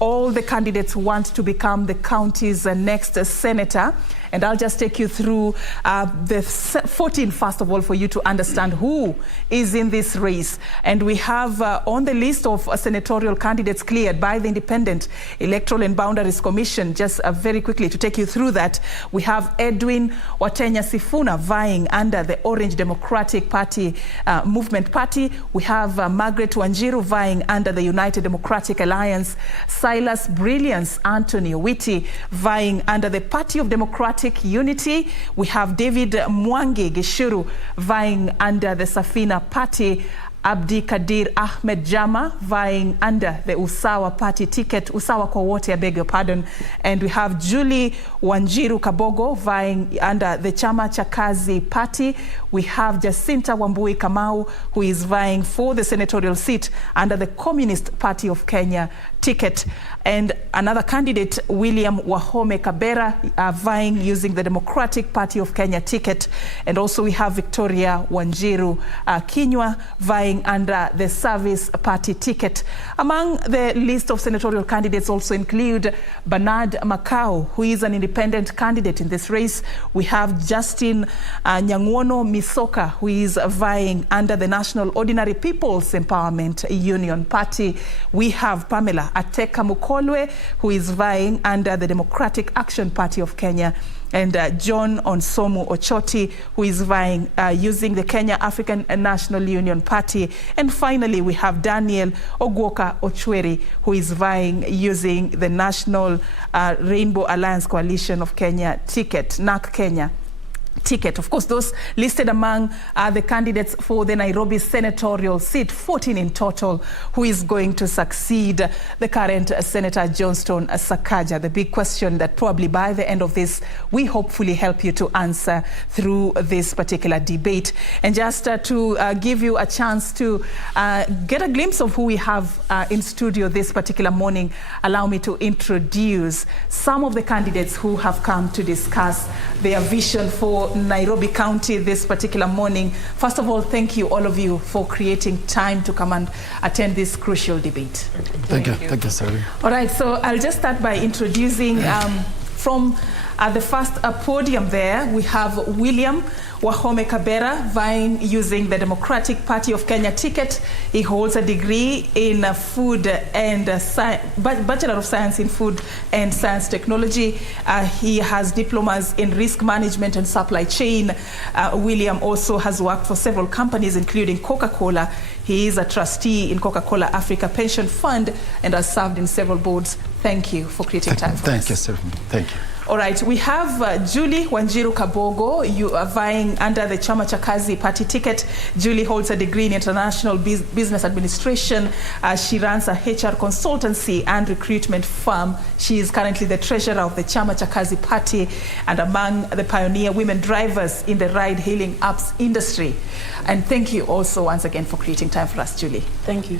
all the candidates want to become the county's next senator. And I'll just take you through the 14, first of all, for you to understand who is in this race. And we have on the list of senatorial candidates cleared by the Independent Electoral and Boundaries Commission, just very quickly to take you through that, we have Edwin Watenya Sifuna vying under the Orange Democratic Party Movement Party. We have Margaret Wanjiru vying under the United Democratic Alliance. Silas Brilliance Anthony Witi vying under the Party of Democratic Unity. We have David Mwangi Gishuru vying under the Safina Party. Abdi Kadir Ahmed Jama vying under the Usawa Party ticket, Usawa kwa wote, I beg your pardon. And we have Julie Wanjiru Kabogo vying under the Chama cha Kazi Party. We have Jacinta Wambui Kamau, who is vying for the senatorial seat under the Communist Party of Kenya ticket. And another candidate, William Wahome Kabera, vying using the Democratic Party of Kenya ticket. And also we have Victoria Wanjiru Kinywa vying under the Service Party ticket. Among the list of senatorial candidates also include Bernard Makau, who is an independent candidate in this race. We have Justin Nyang'wono Misoka, who is vying under the National Ordinary People's Empowerment Union Party. We have Pamela Ateka Mukolwe, who is vying under the Democratic Action Party of Kenya. And John Onsomu Ochoti, who is vying using the Kenya African National Union Party. And finally, we have Daniel Ogwoka Ochweri, who is vying using the National Rainbow Alliance Coalition of Kenya ticket, NAC Kenya ticket. Of course, those listed among the candidates for the Nairobi Senatorial seat, 14 in total, who is going to succeed the current Senator Johnston Sakaja. The big question that probably by the end of this, we hopefully help you to answer through this particular debate. And just to give you a chance to get a glimpse of who we have in studio this particular morning, allow me to introduce some of the candidates who have come to discuss their vision for Nairobi County this particular morning. First of all, thank you, all of you, for creating time to come and attend this crucial debate. Thank you, sir. All right, so I'll just start by introducing from the first podium there, we have William Wahome Kabera vying using the Democratic Party of Kenya ticket. He holds a degree in food and Bachelor of Science in Food and Science Technology. He has diplomas in risk management and supply chain. William also has worked for several companies, including Coca-Cola. He is a trustee in Coca-Cola Africa Pension Fund and has served in several boards. Thank you for creating time for us. Thank you, sir. Thank you. All right, we have Julie Wanjiru Kabogo. You are vying under the Chama cha Kazi Party ticket. Julie holds a degree in international business administration. She runs a HR consultancy and recruitment firm. She is currently the treasurer of the Chama cha Kazi Party and among the pioneer women drivers in the ride-hailing apps industry. And thank you also once again for creating time for us, Julie. Thank you.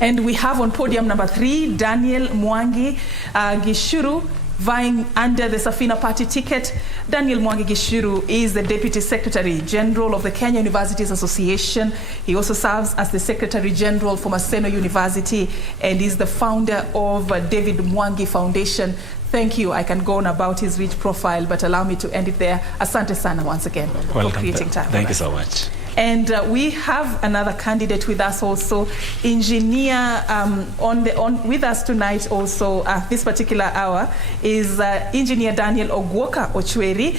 And we have on podium number 3, Daniel Mwangi Gishuru, vying under the Safina Party ticket. Daniel Mwangi Gishuru is the Deputy Secretary General of the Kenya Universities Association. He also serves as the Secretary General for Maseno University and is the founder of David Mwangi Foundation. Thank you. I can go on about his rich profile, but allow me to end it there. Asante sana once again for creating time. Thank you so much. And we have another candidate with us also, engineer with us tonight also. This particular hour is engineer Daniel Ogwoka Ochweri.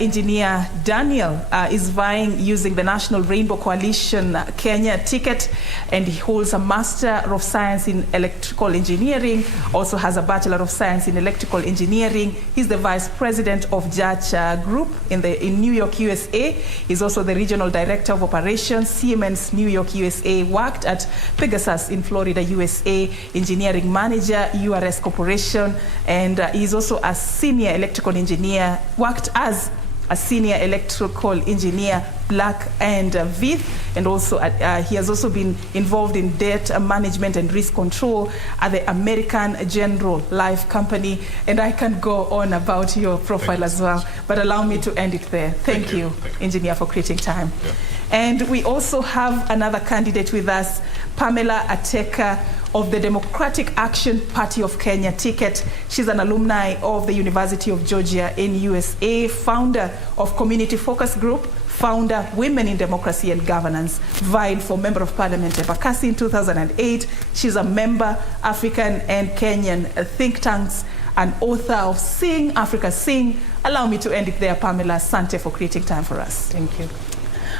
Engineer Daniel is vying using the National Rainbow Coalition Kenya ticket, and he holds a Master of Science in Electrical Engineering, also has a Bachelor of Science in Electrical Engineering. He's the Vice President of Judge Group in New York, USA. He's also the Regional Director of Operations, Siemens New York, USA, worked at Pegasus in Florida, USA, Engineering Manager, URS Corporation, and he's also a Senior Electrical Engineer, worked as a Senior Electrical Engineer, Black and Vith, and also he has also been involved in debt management and risk control at the American General Life Company, and I can go on about your profile as well, but allow me to end it there. Thank you, Engineer, for creating time. Yeah. And we also have another candidate with us, Pamela Ateka of the Democratic Action Party of Kenya ticket. She's an alumni of the University of Georgia in USA, founder of Community Focus Group, founder Women in Democracy and Governance, vying for Member of Parliament Embakasi in 2008. She's a member, African and Kenyan think tanks, and author of Sing Africa Sing. Allow me to end it there, Pamela. Asante for creating time for us. Thank you.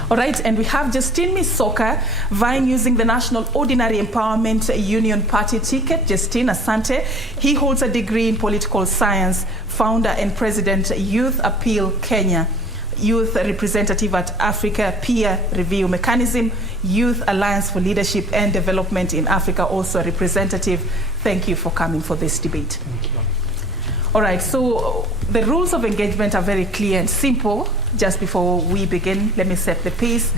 All right, and we have Justine Misoka vying using the National Ordinary Empowerment Union Party ticket. Justine, asante. He holds a degree in political science, founder and president, Youth Appeal Kenya, youth representative at Africa Peer Review Mechanism, Youth Alliance for Leadership and Development in Africa, also a representative. Thank you for coming for this debate. Thank you. All right, so the rules of engagement are very clear and simple. Just before we begin, let me set the pace.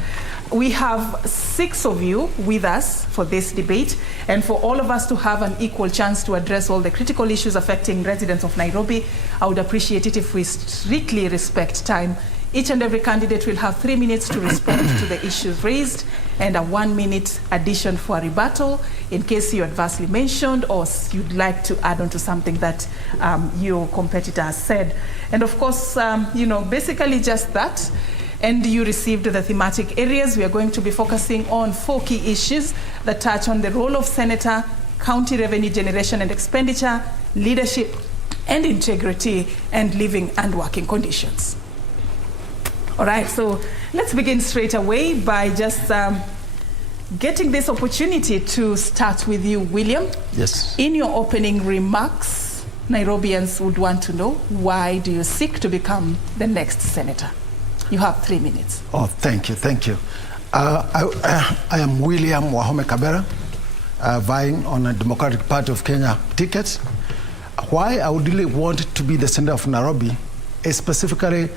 We have 6 of you with us for this debate, and for all of us to have an equal chance to address all the critical issues affecting residents of Nairobi, I would appreciate it if we strictly respect time. Each and every candidate will have 3 minutes to respond to the issues raised, and a 1-minute addition for a rebuttal in case you're adversely mentioned or you'd like to add on to something that your competitor has said. And of course, basically just that. And you received the thematic areas. We are going to be focusing on 4 key issues that touch on the role of senator, county revenue generation and expenditure, leadership and integrity, and living and working conditions. All right, so let's begin straight away by just getting this opportunity to start with you, William. Yes. In your opening remarks, Nairobians would want to know, why do you seek to become the next senator? You have 3 minutes. Oh, thank you, thank you. I am William Wahome Kabera, vying on a Democratic Party of Kenya ticket. Why I would really want to be the senator of Nairobi is specifically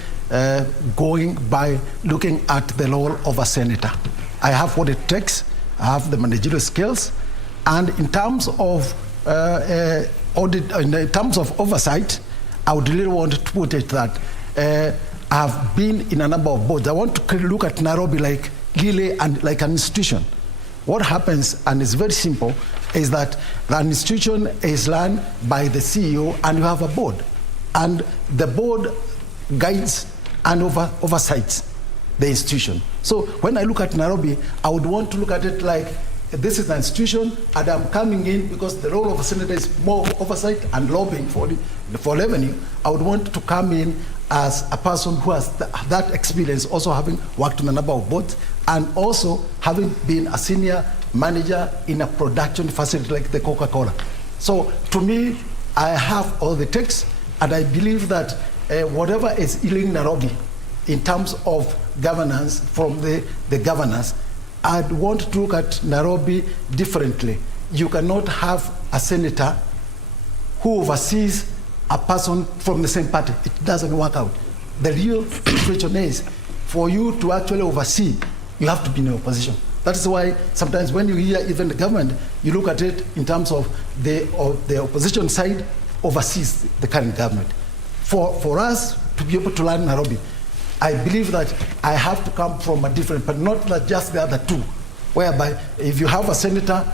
going by looking at the role of a senator. I have what it takes. I have the managerial skills, and in terms of in terms of oversight, I would really want to put it that I have been in a number of boards. I want to look at Nairobi like really and like an institution. What happens, and it's very simple, is that the institution is run by the CEO, and you have a board, and the board guides and oversights the institution. So when I look at Nairobi, I would want to look at it like this is an institution, and I'm coming in because the role of a senator is more oversight and lobbying for revenue. I would want to come in as a person who has that experience, also having worked on a number of boards, and also having been a senior manager in a production facility like the Coca-Cola. So to me, I have all the takes, and I believe that whatever is ailing Nairobi in terms of governance from the governors, I'd want to look at Nairobi differently. You cannot have a senator who oversees a person from the same party. It doesn't work out. The real situation is, for you to actually oversee, you have to be in a opposition. That is why sometimes when you hear even the government, you look at it in terms of the opposition side oversees the current government. For us to be able to learn Nairobi, I believe that I have to come from a different, but not just the other two, whereby if you have a senator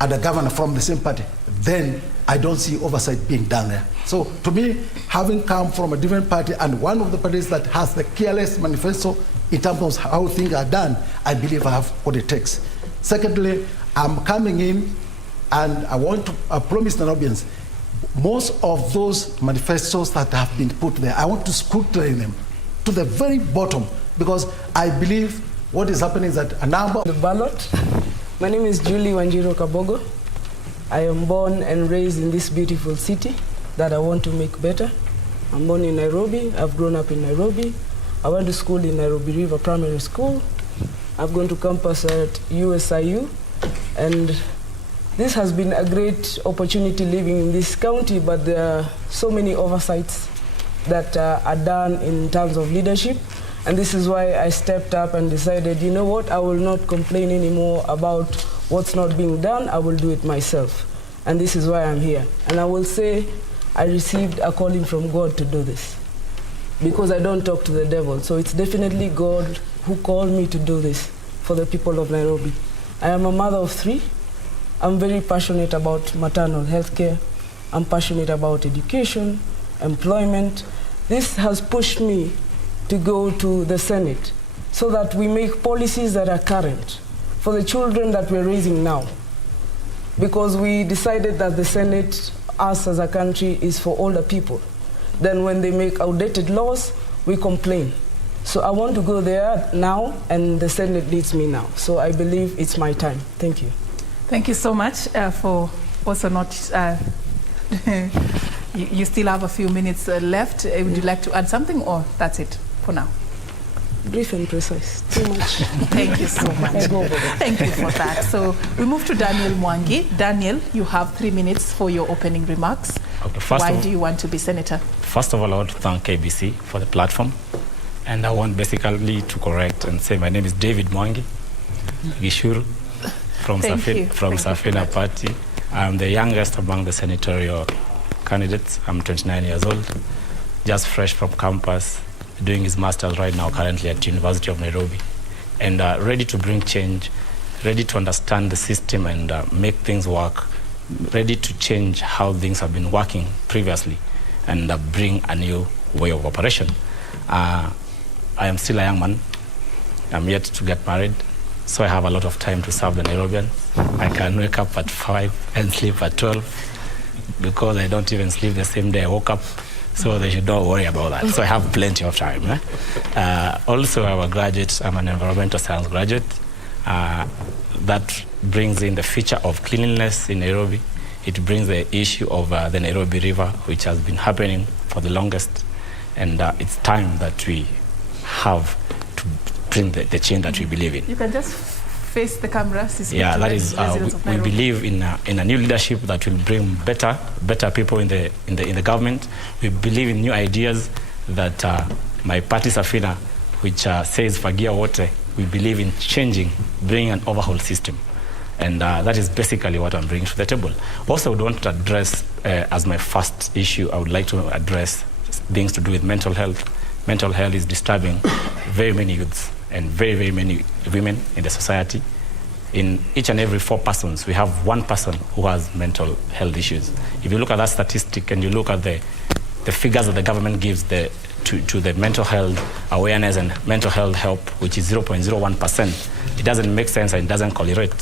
and a governor from the same party, then I don't see oversight being done there. So to me, having come from a different party and one of the parties that has the careless manifesto in terms of how things are done, I believe I have what it takes. Secondly, I'm coming in and I want to promise Nairobians, most of those manifestos that have been put there, I want to scrutinize them to the very bottom, because I believe what is happening is that a number The ballot. My name is Julie Wanjiro Kabogo. I am born and raised in this beautiful city that I want to make better. I'm born in Nairobi. I've grown up in Nairobi. I went to school in Nairobi River Primary School. I've gone to campus at USIU, and this has been a great opportunity living in this county, but there are so many oversights that are done in terms of leadership. And this is why I stepped up and decided, you know what, I will not complain anymore about what's not being done. I will do it myself. And this is why I'm here. And I will say I received a calling from God to do this, because I don't talk to the devil. So it's definitely God who called me to do this for the people of Nairobi. I am a mother of 3. I'm very passionate about maternal health care. I'm passionate about education, employment. This has pushed me to go to the Senate so that we make policies that are current for the children that we're raising now. Because we decided that the Senate, us as a country, is for older people. Then when they make outdated laws, we complain. So I want to go there now, and the Senate needs me now. So I believe it's my time. Thank you. Thank you so much for also not... you still have a few minutes left. Would you like to add something, or that's it for now? Brief and precise. Too much. Thank you so much. Thank you for that. So we move to Daniel Mwangi. Daniel, you have 3 minutes for your opening remarks. Okay, why do you want to be senator? First of all, I want to thank KBC for the platform. And I want basically to correct and say my name is David Mwangi Gishuru from Safina Party. I'm the youngest among the senatorial candidates. I'm 29 years old, just fresh from campus, doing his master's right now currently at University of Nairobi, and ready to bring change, ready to understand the system and make things work, ready to change how things have been working previously and bring a new way of operation. I am still a young man. I'm yet to get married, so I have a lot of time to serve the Nairobians. I can wake up at 5 and sleep at 12 because I don't even sleep the same day I woke up, so they should not worry about that. So I have plenty of time. Also, I'm a graduate. I'm an environmental science graduate. That brings in the feature of cleanliness in Nairobi. It brings the issue of the Nairobi River, which has been happening for the longest, and it's time that we have to bring the change that we believe in. You can just face the camera. Yeah, that is. We believe in a new leadership that will bring better people in the government. We believe in new ideas that my party Safina, which says Fagia Wote, we believe in changing, bringing an overhaul system. And that is basically what I'm bringing to the table. Also, I would want to address, as my first issue, I would like to address things to do with mental health. Mental health is disturbing very many youths and very many women in the society. In each and every 4 persons, we have 1 person who has mental health issues. If you look at that statistic and you look at the figures that the government gives to the mental health awareness and mental health help, which is 0.01%, it doesn't make sense and it doesn't correlate.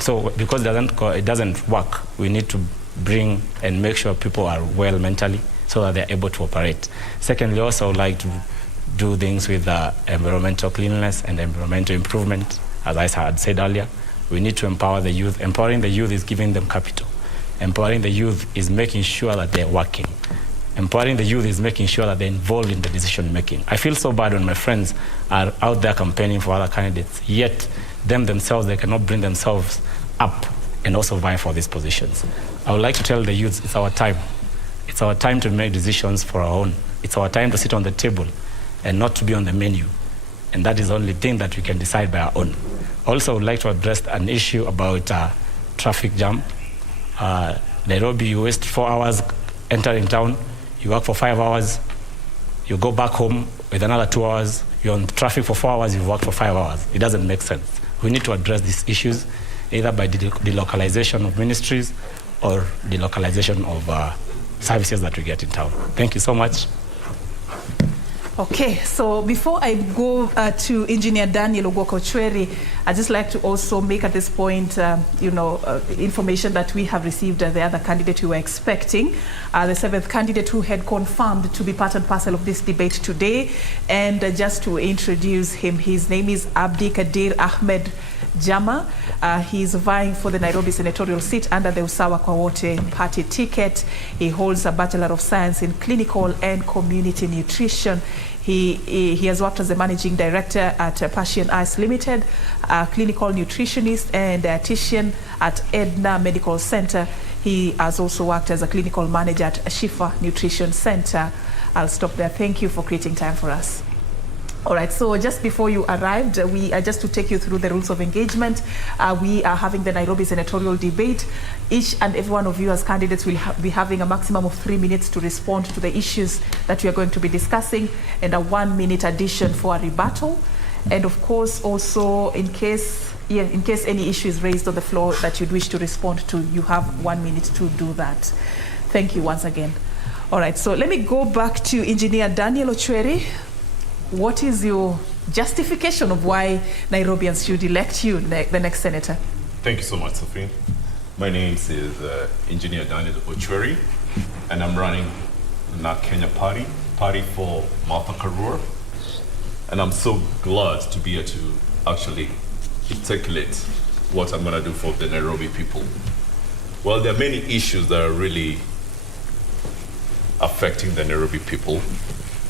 So because it doesn't work, we need to bring and make sure people are well mentally so that they're able to operate. Secondly, also would like to do things with environmental cleanliness and environmental improvement. As I had said earlier, we need to empower the youth. Empowering the youth is giving them capital. Empowering the youth is making sure that they're working. Empowering the youth is making sure that they're involved in the decision making. I feel so bad when my friends are out there campaigning for other candidates, yet themselves, they cannot bring themselves up and also vie for these positions. I would like to tell the youth, it's our time. It's our time to make decisions for our own. It's our time to sit on the table and not to be on the menu. And that is the only thing that we can decide by our own. Also, I would like to address an issue about traffic jam. Nairobi, you waste 4 hours entering town, you work for 5 hours, you go back home with another 2 hours, you're on traffic for 4 hours, you've worked for 5 hours. It doesn't make sense. We need to address these issues either by delocalization of ministries or delocalization of services that we get in town. Thank you so much. Okay, so before I go to Engineer Daniel Ogwokochweri, I'd just like to also make at this point, information that we have received the other candidate we were expecting, the 7th candidate who had confirmed to be part and parcel of this debate today. And just to introduce him, his name is Abdi Kadir Ahmed Jama. He's vying for the Nairobi Senatorial seat under the Usawa kwa Wote party ticket. He holds a Bachelor of Science in Clinical and Community Nutrition. He has worked as the managing director at Persian Ice Limited, a clinical nutritionist and dietitian at Edna Medical Center. He has also worked as a clinical manager at Shifa Nutrition Center. I'll stop there. Thank you for creating time for us. All right, so just before you arrived, just to take you through the rules of engagement, we are having the Nairobi Senatorial debate. Each and every one of you as candidates will be having a maximum of 3 minutes to respond to the issues that we are going to be discussing, and a 1-minute addition for a rebuttal. And of course, also in case yeah, in case any issue is raised on the floor that you'd wish to respond to, you have 1 minute to do that. Thank you once again. All right, so let me go back to Engineer Daniel Ochweri. What is your justification of why Nairobians should elect you the next senator? Thank you so much, Sophie. My name is Engineer Daniel Ochweri, and I'm running the Kenya Party for Martha Karua. And I'm so glad to be here to actually articulate what I'm going to do for the Nairobi people. Well, there are many issues that are really affecting the Nairobi people.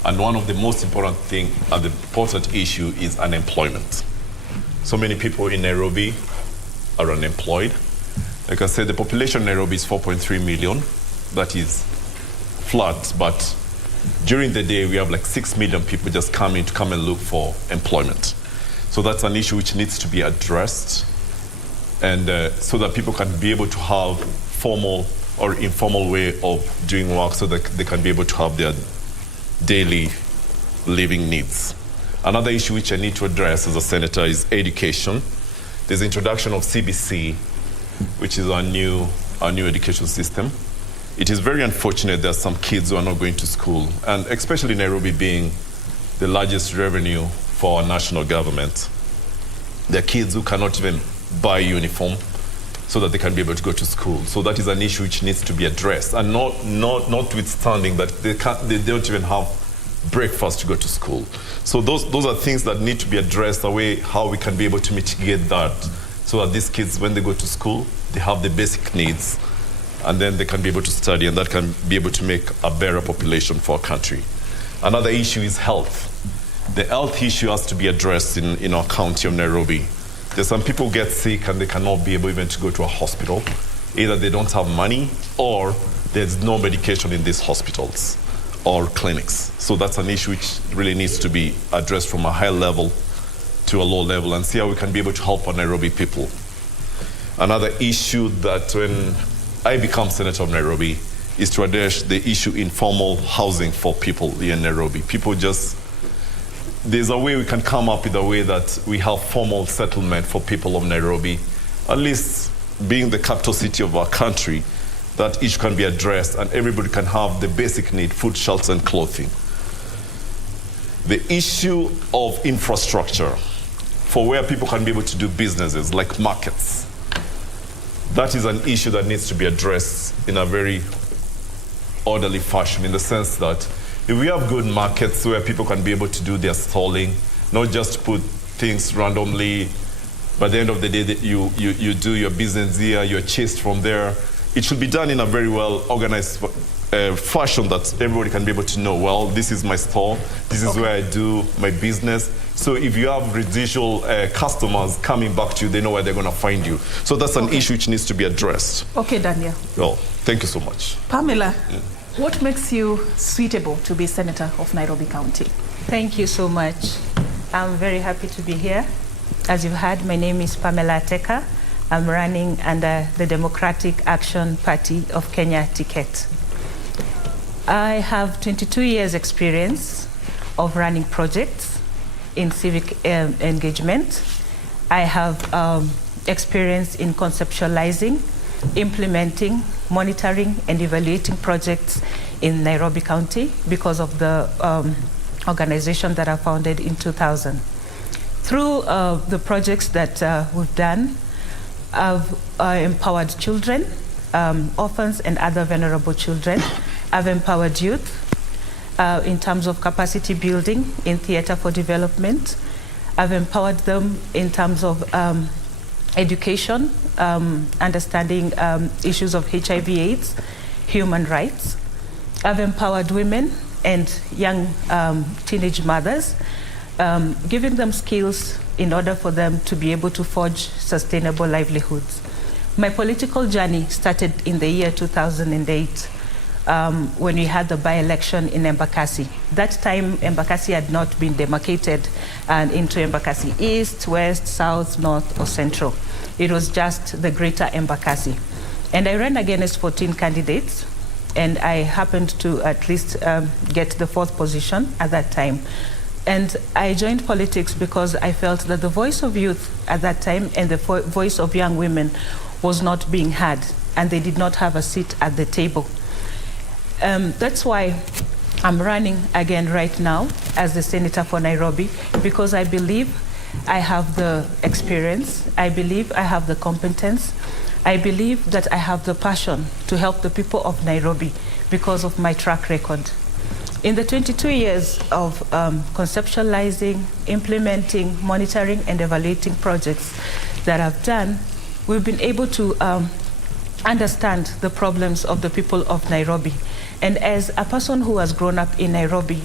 And one of the most important thing, the important issue is unemployment. So many people in Nairobi are unemployed. Like I said, the population in Nairobi is 4.3 million. That is flat, but during the day we have like 6 million people just coming to come and look for employment. So that's an issue which needs to be addressed, and so that people can be able to have formal or informal way of doing work, so that they can be able to have their daily living needs. Another issue which I need to address as a senator is education. There's the introduction of CBC, which is our new education system. It is very unfortunate there are some kids who are not going to school, and especially Nairobi being the largest revenue for our national government. There are kids who cannot even buy a uniform so that they can be able to go to school. So that is an issue which needs to be addressed, and notwithstanding that they don't even have breakfast to go to school. So those are things that need to be addressed, the way how we can be able to mitigate that, so that these kids, when they go to school, they have the basic needs, and then they can be able to study, and that can be able to make a better population for our country. Another issue is health. The health issue has to be addressed in our county of Nairobi. There's some people get sick and they cannot be able even to go to a hospital. Either they don't have money, or there's no medication in these hospitals or clinics. So that's an issue which really needs to be addressed from a high level to a low level, and see how we can be able to help our Nairobi people. Another issue that when I become Senator of Nairobi is to address the issue informal housing for people here in Nairobi. People just, there's a way we can come up with a way that we have formal settlement for people of Nairobi, at least being the capital city of our country, that each can be addressed and everybody can have the basic need, food, shelter, and clothing. The issue of infrastructure for where people can be able to do businesses, like markets, that is an issue that needs to be addressed in a very orderly fashion, in the sense that if we have good markets where people can be able to do their stalling, not just put things randomly, by the end of the day that you do your business here, you're chased from there. It should be done in a very well organized fashion that everybody can be able to know, well, this is my store, this is where I do my business. So if you have residual customers coming back to you, they know where they're going to find you. So that's an issue which needs to be addressed. Okay, Daniel. Well, thank you so much. Pamela, what makes you suitable to be Senator of Nairobi County? Thank you so much. I'm very happy to be here. As you've heard, my name is Pamela Teka. I'm running under the Democratic Action Party of Kenya ticket. I have 22 years experience of running projects in civic engagement. I have experience in conceptualizing, implementing, monitoring, and evaluating projects in Nairobi County because of the organization that I founded in 2000. Through the projects that we've done, I've empowered children, orphans, and other vulnerable children. I've empowered youth in terms of capacity building in theater for development. I've empowered them in terms of education, understanding issues of HIV/AIDS, human rights. I've empowered women and young teenage mothers, giving them skills in order for them to be able to forge sustainable livelihoods. My political journey started in the year 2008 when we had the by-election in Embakasi. That time, Embakasi had not been demarcated into Embakasi East, West, South, North, or Central. It was just the greater Embakasi. And I ran against 14 candidates, and I happened to at least get the 4th position at that time. And I joined politics because I felt that the voice of youth at that time and the voice of young women was not being heard, and they did not have a seat at the table. That's why I'm running again right now as the senator for Nairobi, because I believe I have the experience, I believe I have the competence, I believe that I have the passion to help the people of Nairobi because of my track record. In the 22 years of conceptualizing, implementing, monitoring, and evaluating projects that I've done, we've been able to understand the problems of the people of Nairobi. And as a person who has grown up in Nairobi,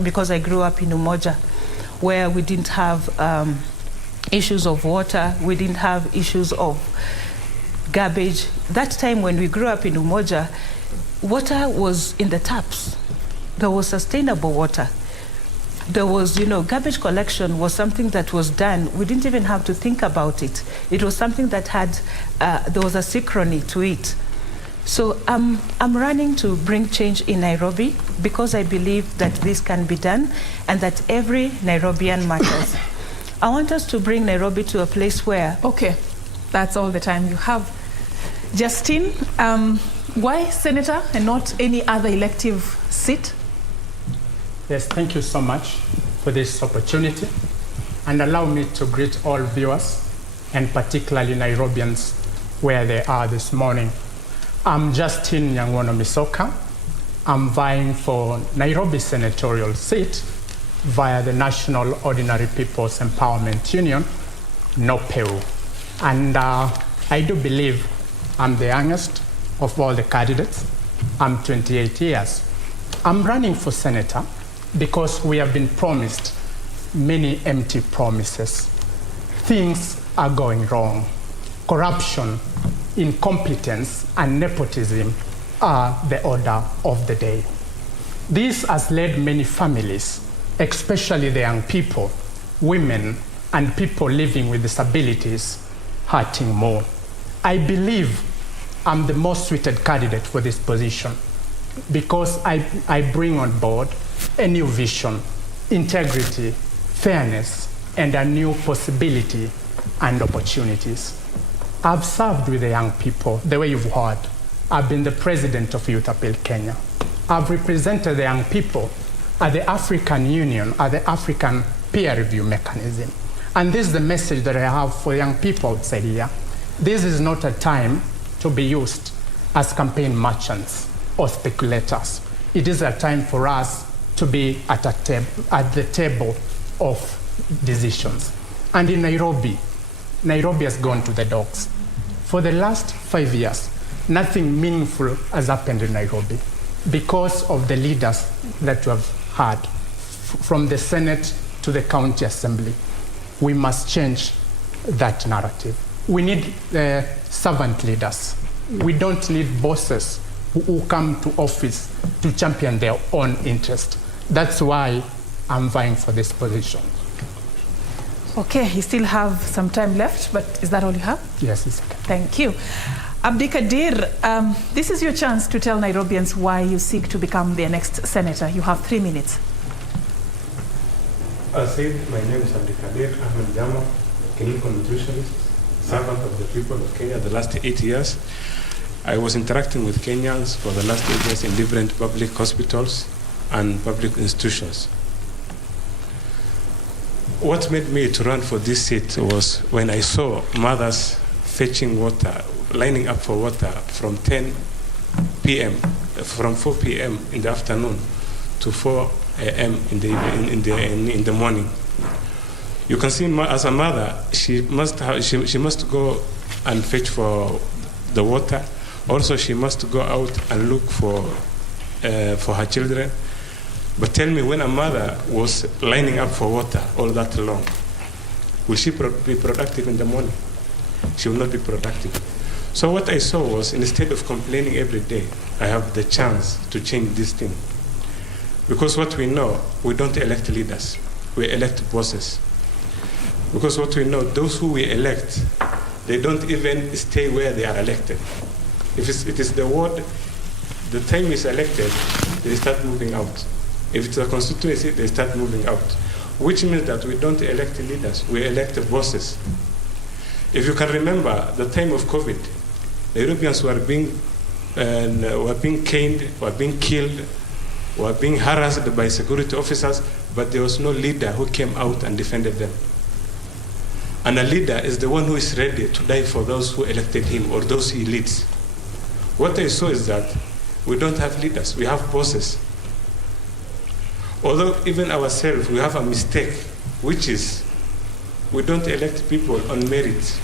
because I grew up in Umoja, where we didn't have issues of water, we didn't have issues of garbage. That time when we grew up in Umoja, water was in the taps. There was sustainable water. There was, garbage collection was something that was done. We didn't even have to think about it. It was something that had, there was a synchrony to it. So I'm running to bring change in Nairobi because I believe that this can be done and that every Nairobian matters. I want us to bring Nairobi to a place where... Okay, that's all the time you have. Justine, why senator and not any other elective seat? Yes, thank you so much for this opportunity. And allow me to greet all viewers, and particularly Nairobians where they are this morning. I'm Justine Nyang'wono Misoka. I'm vying for Nairobi Senatorial seat via the National Ordinary People's Empowerment Union, NOPEU. And I do believe I'm the youngest of all the candidates. I'm 28 years. I'm running for senator because we have been promised many empty promises. Things are going wrong. Corruption, incompetence, and nepotism are the order of the day. This has led many families, especially the young people, women, and people living with disabilities, hurting more. I believe I'm the most suited candidate for this position because I bring on board a new vision, integrity, fairness, and a new possibility and opportunities. I've served with the young people, the way you've heard. I've been the president of Youth Appeal Kenya. I've represented the young people at the African Union, at the African peer review mechanism. And this is the message that I have for young people outside here. This is not a time to be used as campaign merchants or speculators. It is a time for us to be at the table of decisions. And in Nairobi has gone to the dogs. For the last 5 years, nothing meaningful has happened in Nairobi because of the leaders that we have had, from the Senate to the County Assembly. We must change that narrative. We need servant leaders. We don't need bosses who come to office to champion their own interest. That's why I'm vying for this position. Okay, you still have some time left, but is that all you have? Yes, it's okay. Thank you. Abdikadir, this is your chance to tell Nairobians why you seek to become their next senator. You have 3 minutes. As said, my name is Abdikadir Ahmed Jama, clinical nutritionist, servant of the people of Kenya the last 8 years. I was interacting with Kenyans for the last 8 years in different public hospitals and public institutions. What made me to run for this seat was when I saw mothers fetching water, lining up for water from 10 p.m., from 4 p.m. in the afternoon to 4 a.m. in the morning. You can see, as a mother, she must go and fetch for the water. Also, she must go out and look for her children. But tell me, when a mother was lining up for water all that long, will she be productive in the morning? She will not be productive. So what I saw was, instead of complaining every day, I have the chance to change this thing. Because what we know, we don't elect leaders, we elect bosses. Because what we know, those who we elect, they don't even stay where they are elected. If it is the ward, the time is elected, they start moving out. If it's a constituency, they start moving out, which means that we don't elect leaders, we elect bosses. If you can remember the time of COVID, Nairobians were being caned, were being killed, were being harassed by security officers, but there was no leader who came out and defended them. And a leader is the one who is ready to die for those who elected him or those he leads. What I saw is that we don't have leaders, we have bosses. Although even ourselves, we have a mistake, which is we don't elect people on merit.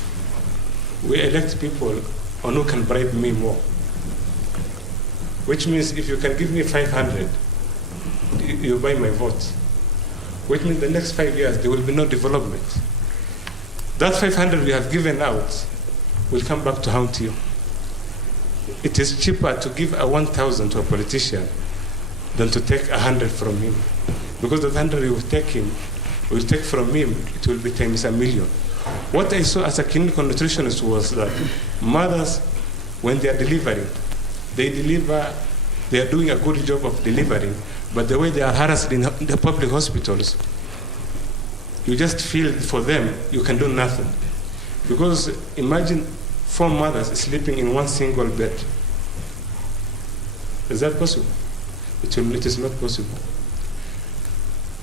We elect people on who can bribe me more. Which means if you can give me 500, you buy my vote. Which means the next 5 years, there will be no development. That 500 we have given out will come back to haunt you. It is cheaper to give a 1,000 to a politician than to take 100 from him. Because the 100 you will take from him, it will be times 1,000,000. What I saw as a clinical nutritionist was that mothers, when they are delivering, they are doing a good job of delivering, but the way they are harassed in the public hospitals, you just feel for them, you can do nothing. Because imagine 4 mothers sleeping in one single bed. Is that possible? It is not possible.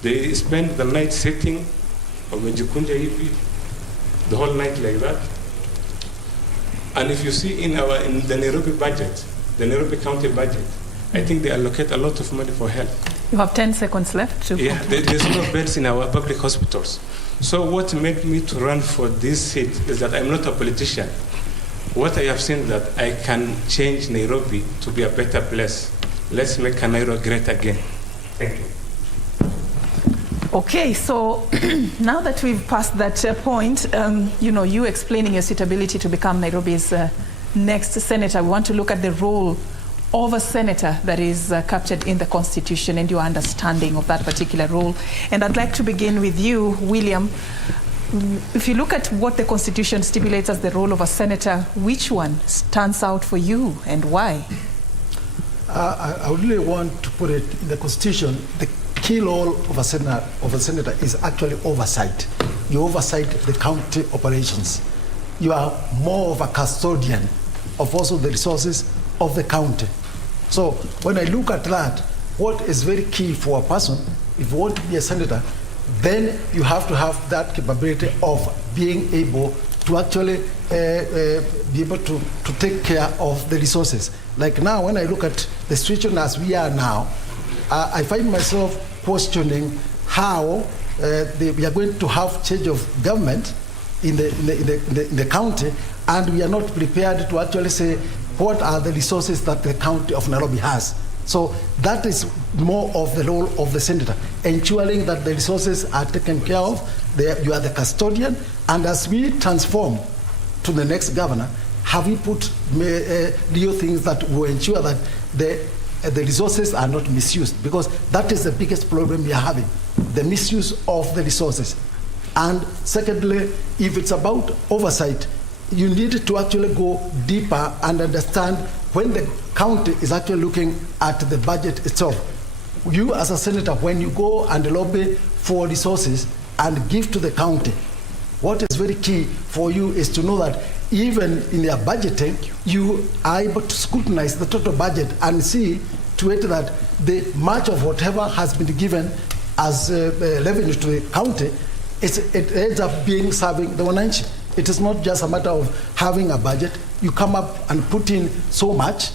They spend the night sitting, or the whole night like that. And if you see in the Nairobi budget, the Nairobi County budget, I think they allocate a lot of money for health. You have 10 seconds left. There's no beds in our public hospitals. So what made me to run for this seat is that I'm not a politician. What I have seen that I can change Nairobi to be a better place. Let's make Nairobi great again. Thank you. Okay, so now that we've passed that point, you explaining your suitability to become Nairobi's next senator, we want to look at the role of a senator that is captured in the Constitution and your understanding of that particular role. And I'd like to begin with you, William. If you look at what the Constitution stipulates as the role of a senator, which one stands out for you and why? I would really want to put it in the Constitution. The key role of a senator is actually oversight. You oversight the county operations. You are more of a custodian of also the resources of the county. So when I look at that, what is very key for a person, if you want to be a senator, then you have to have that capability of being able to actually be able to take care of the resources. Like now, when I look at the situation as we are now, I find myself questioning how we are going to have change of government in the county, and we are not prepared to actually say what are the resources that the county of Nairobi has. So that is more of the role of the senator, ensuring that the resources are taken care of. You are the custodian, and as we transform to the next governor, have we put real things that will ensure that the resources are not misused? Because that is the biggest problem we are having, the misuse of the resources. And secondly, if it's about oversight, you need to actually go deeper and understand when the county is actually looking at the budget itself. You as a senator, when you go and lobby for resources and give to the county, what is very key for you is to know that even in their budgeting, you are able to scrutinize the total budget and see to it that the much of whatever has been given as revenue to the county, it ends up being serving the wananchi. It is not just a matter of having a budget. You come up and put in so much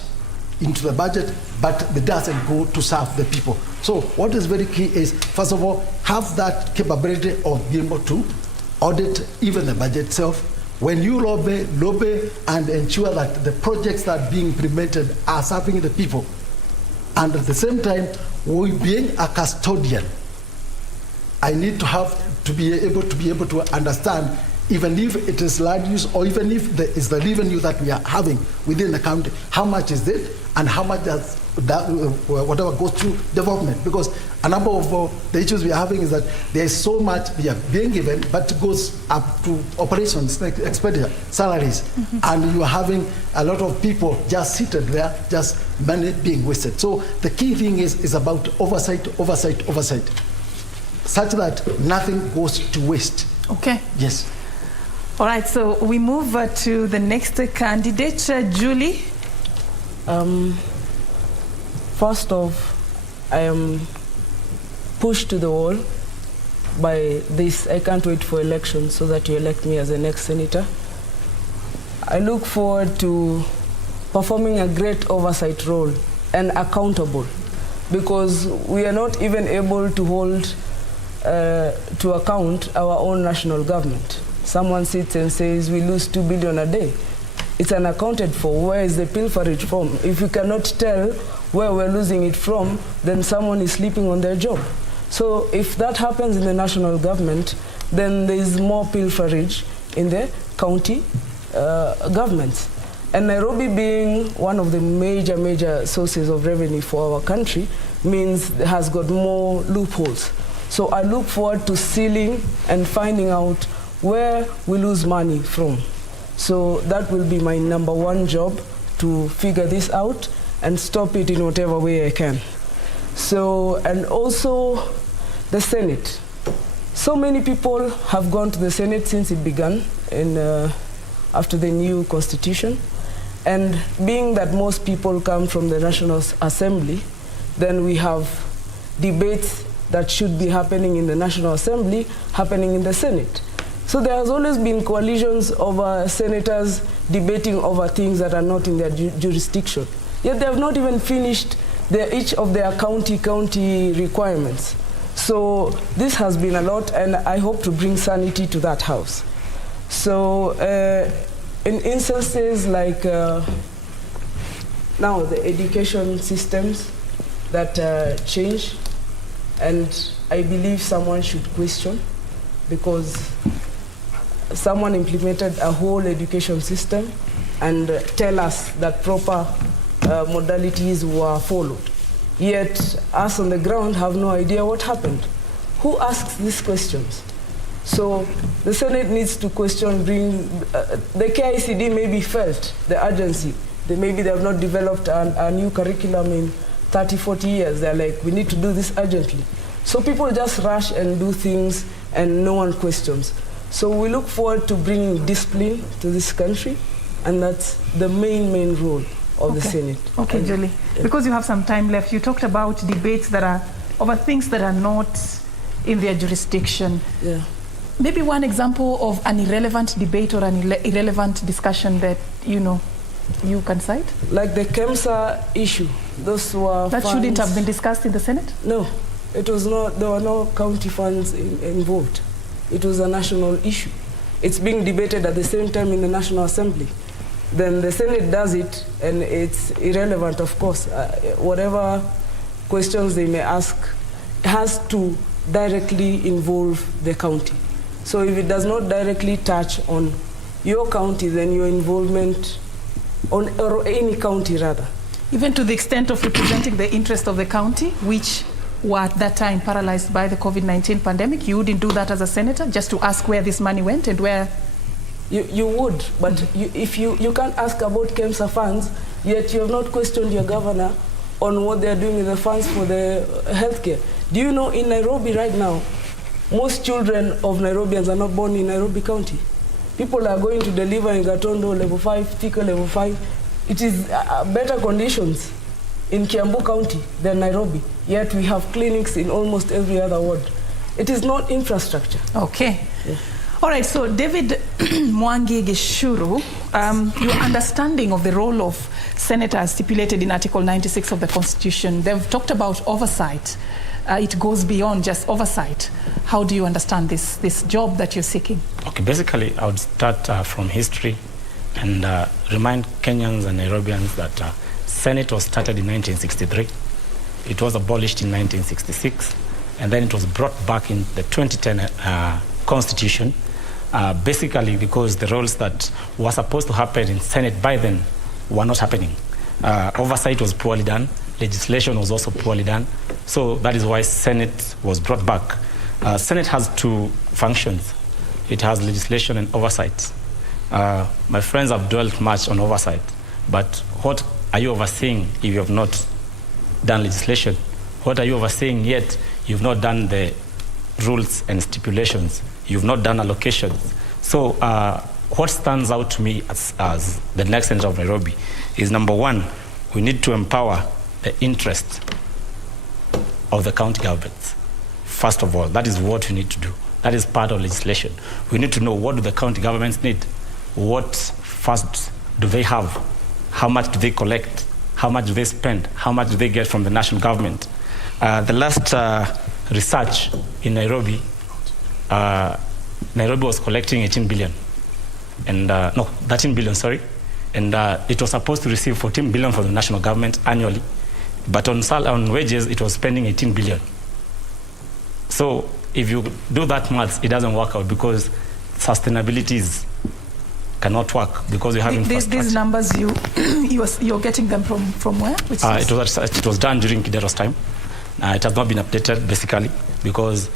into the budget, but it doesn't go to serve the people. So what is very key is, first of all, have that capability of being able to audit even the budget itself. When you lobby and ensure that the projects that are being implemented are serving the people. And at the same time, we being a custodian, I need to be able to understand even if it is land use, or even if there is the revenue that we are having within the county, how much is it, and how much does that whatever goes to development? Because a number of the issues we are having is that there is so much we are being given, but it goes up to operations, like expenditure, salaries, and you are having a lot of people just seated there, just money being wasted. So the key thing is about oversight, such that nothing goes to waste. Okay. Yes. All right, so we move to the next candidate, Julie. First off, I am pushed to the wall by this. I can't wait for election so that you elect me as the next senator. I look forward to performing a great oversight role and accountable, because we are not even able to hold to account our own national government. Someone sits and says we lose 2 billion a day. It's unaccounted for. Where is the pilferage from? If we cannot tell where we're losing it from, then someone is sleeping on their job. So if that happens in the national government, then there is more pilferage in the county governments. And Nairobi being one of the major sources of revenue for our country means it has got more loopholes. So I look forward to sealing and finding out where we lose money from. So that will be my #1 job, to figure this out and stop it in whatever way I can. So, and also the Senate. So many people have gone to the Senate since it began after the new constitution. And being that most people come from the National Assembly, then we have debates that should be happening in the National Assembly happening in the Senate. So there has always been coalitions over senators debating over things that are not in their jurisdiction. Yet they have not even finished each of their county requirements. So this has been a lot, and I hope to bring sanity to that house. So in instances like now the education systems that change, and I believe someone should question, because someone implemented a whole education system and tell us that proper modalities were followed. Yet us on the ground have no idea what happened. Who asks these questions? So the Senate needs to question, the KICD maybe felt the urgency. Maybe they have not developed a new curriculum in 30, 40 years. They're like, we need to do this urgently. So people just rush and do things and no one questions. So we look forward to bringing discipline to this country, and that's the main role of the Senate. Okay, and, Julie, because you have some time left, you talked about debates that are over things that are not in their jurisdiction. Yeah. Maybe one example of an irrelevant debate or an irrelevant discussion that you can cite? Like the KEMSA issue. Those were that funds shouldn't have been discussed in the Senate? No, it was not. There were no county funds involved. It was a national issue. It's being debated at the same time in the National Assembly. Then the Senate does it, and it's irrelevant, of course. Whatever questions they may ask has to directly involve the county. So if it does not directly touch on your county, then your involvement on or any county rather. Even to the extent of representing the interest of the county, which were at that time paralyzed by the COVID-19 pandemic, you wouldn't do that as a senator, just to ask where this money went and where? You would, but if you can't ask about KEMSA funds, yet you have not questioned your governor on what they're doing with the funds for the healthcare. Do you know in Nairobi right now, most children of Nairobians are not born in Nairobi County. People are going to deliver in Gatondo level 5, Thika level 5. It is better conditions in Kiambu County than Nairobi, yet we have clinics in almost every other ward. It is not infrastructure. Okay. Yeah. All right, so David Mwangi Gishuru, your understanding of the role of senators stipulated in Article 96 of the Constitution, they've talked about oversight. It goes beyond just oversight. How do you understand this job that you're seeking? Okay, basically, I would start from history and remind Kenyans and Nairobians that Senate was started in 1963. It was abolished in 1966, and then it was brought back in the 2010 Constitution basically because the roles that were supposed to happen in Senate by then were not happening. Oversight was poorly done. Legislation was also poorly done. So that is why Senate was brought back. Senate has two functions. It has legislation and oversight. My friends have dwelt much on oversight, but what are you overseeing if you have not done legislation? What are you overseeing yet you've not done the rules and stipulations? You've not done allocations. So what stands out to me as the next senator of Nairobi is, number one, we need to empower the interest of the county governments. First of all, that is what we need to do. That is part of legislation. We need to know, what do the county governments need? What funds do they have? How much do they collect? How much do they spend? How much do they get from the national government? The last research in Nairobi, Nairobi was collecting 18 billion. And, no, 13 billion, sorry. And it was supposed to receive 14 billion from the national government annually. But on wages, it was spending 18 billion. So if you do that maths, it doesn't work out, because sustainability cannot work, because you have infrastructure. These numbers, you're getting them from where? Which it was done during Kidero's time. It has not been updated, basically, because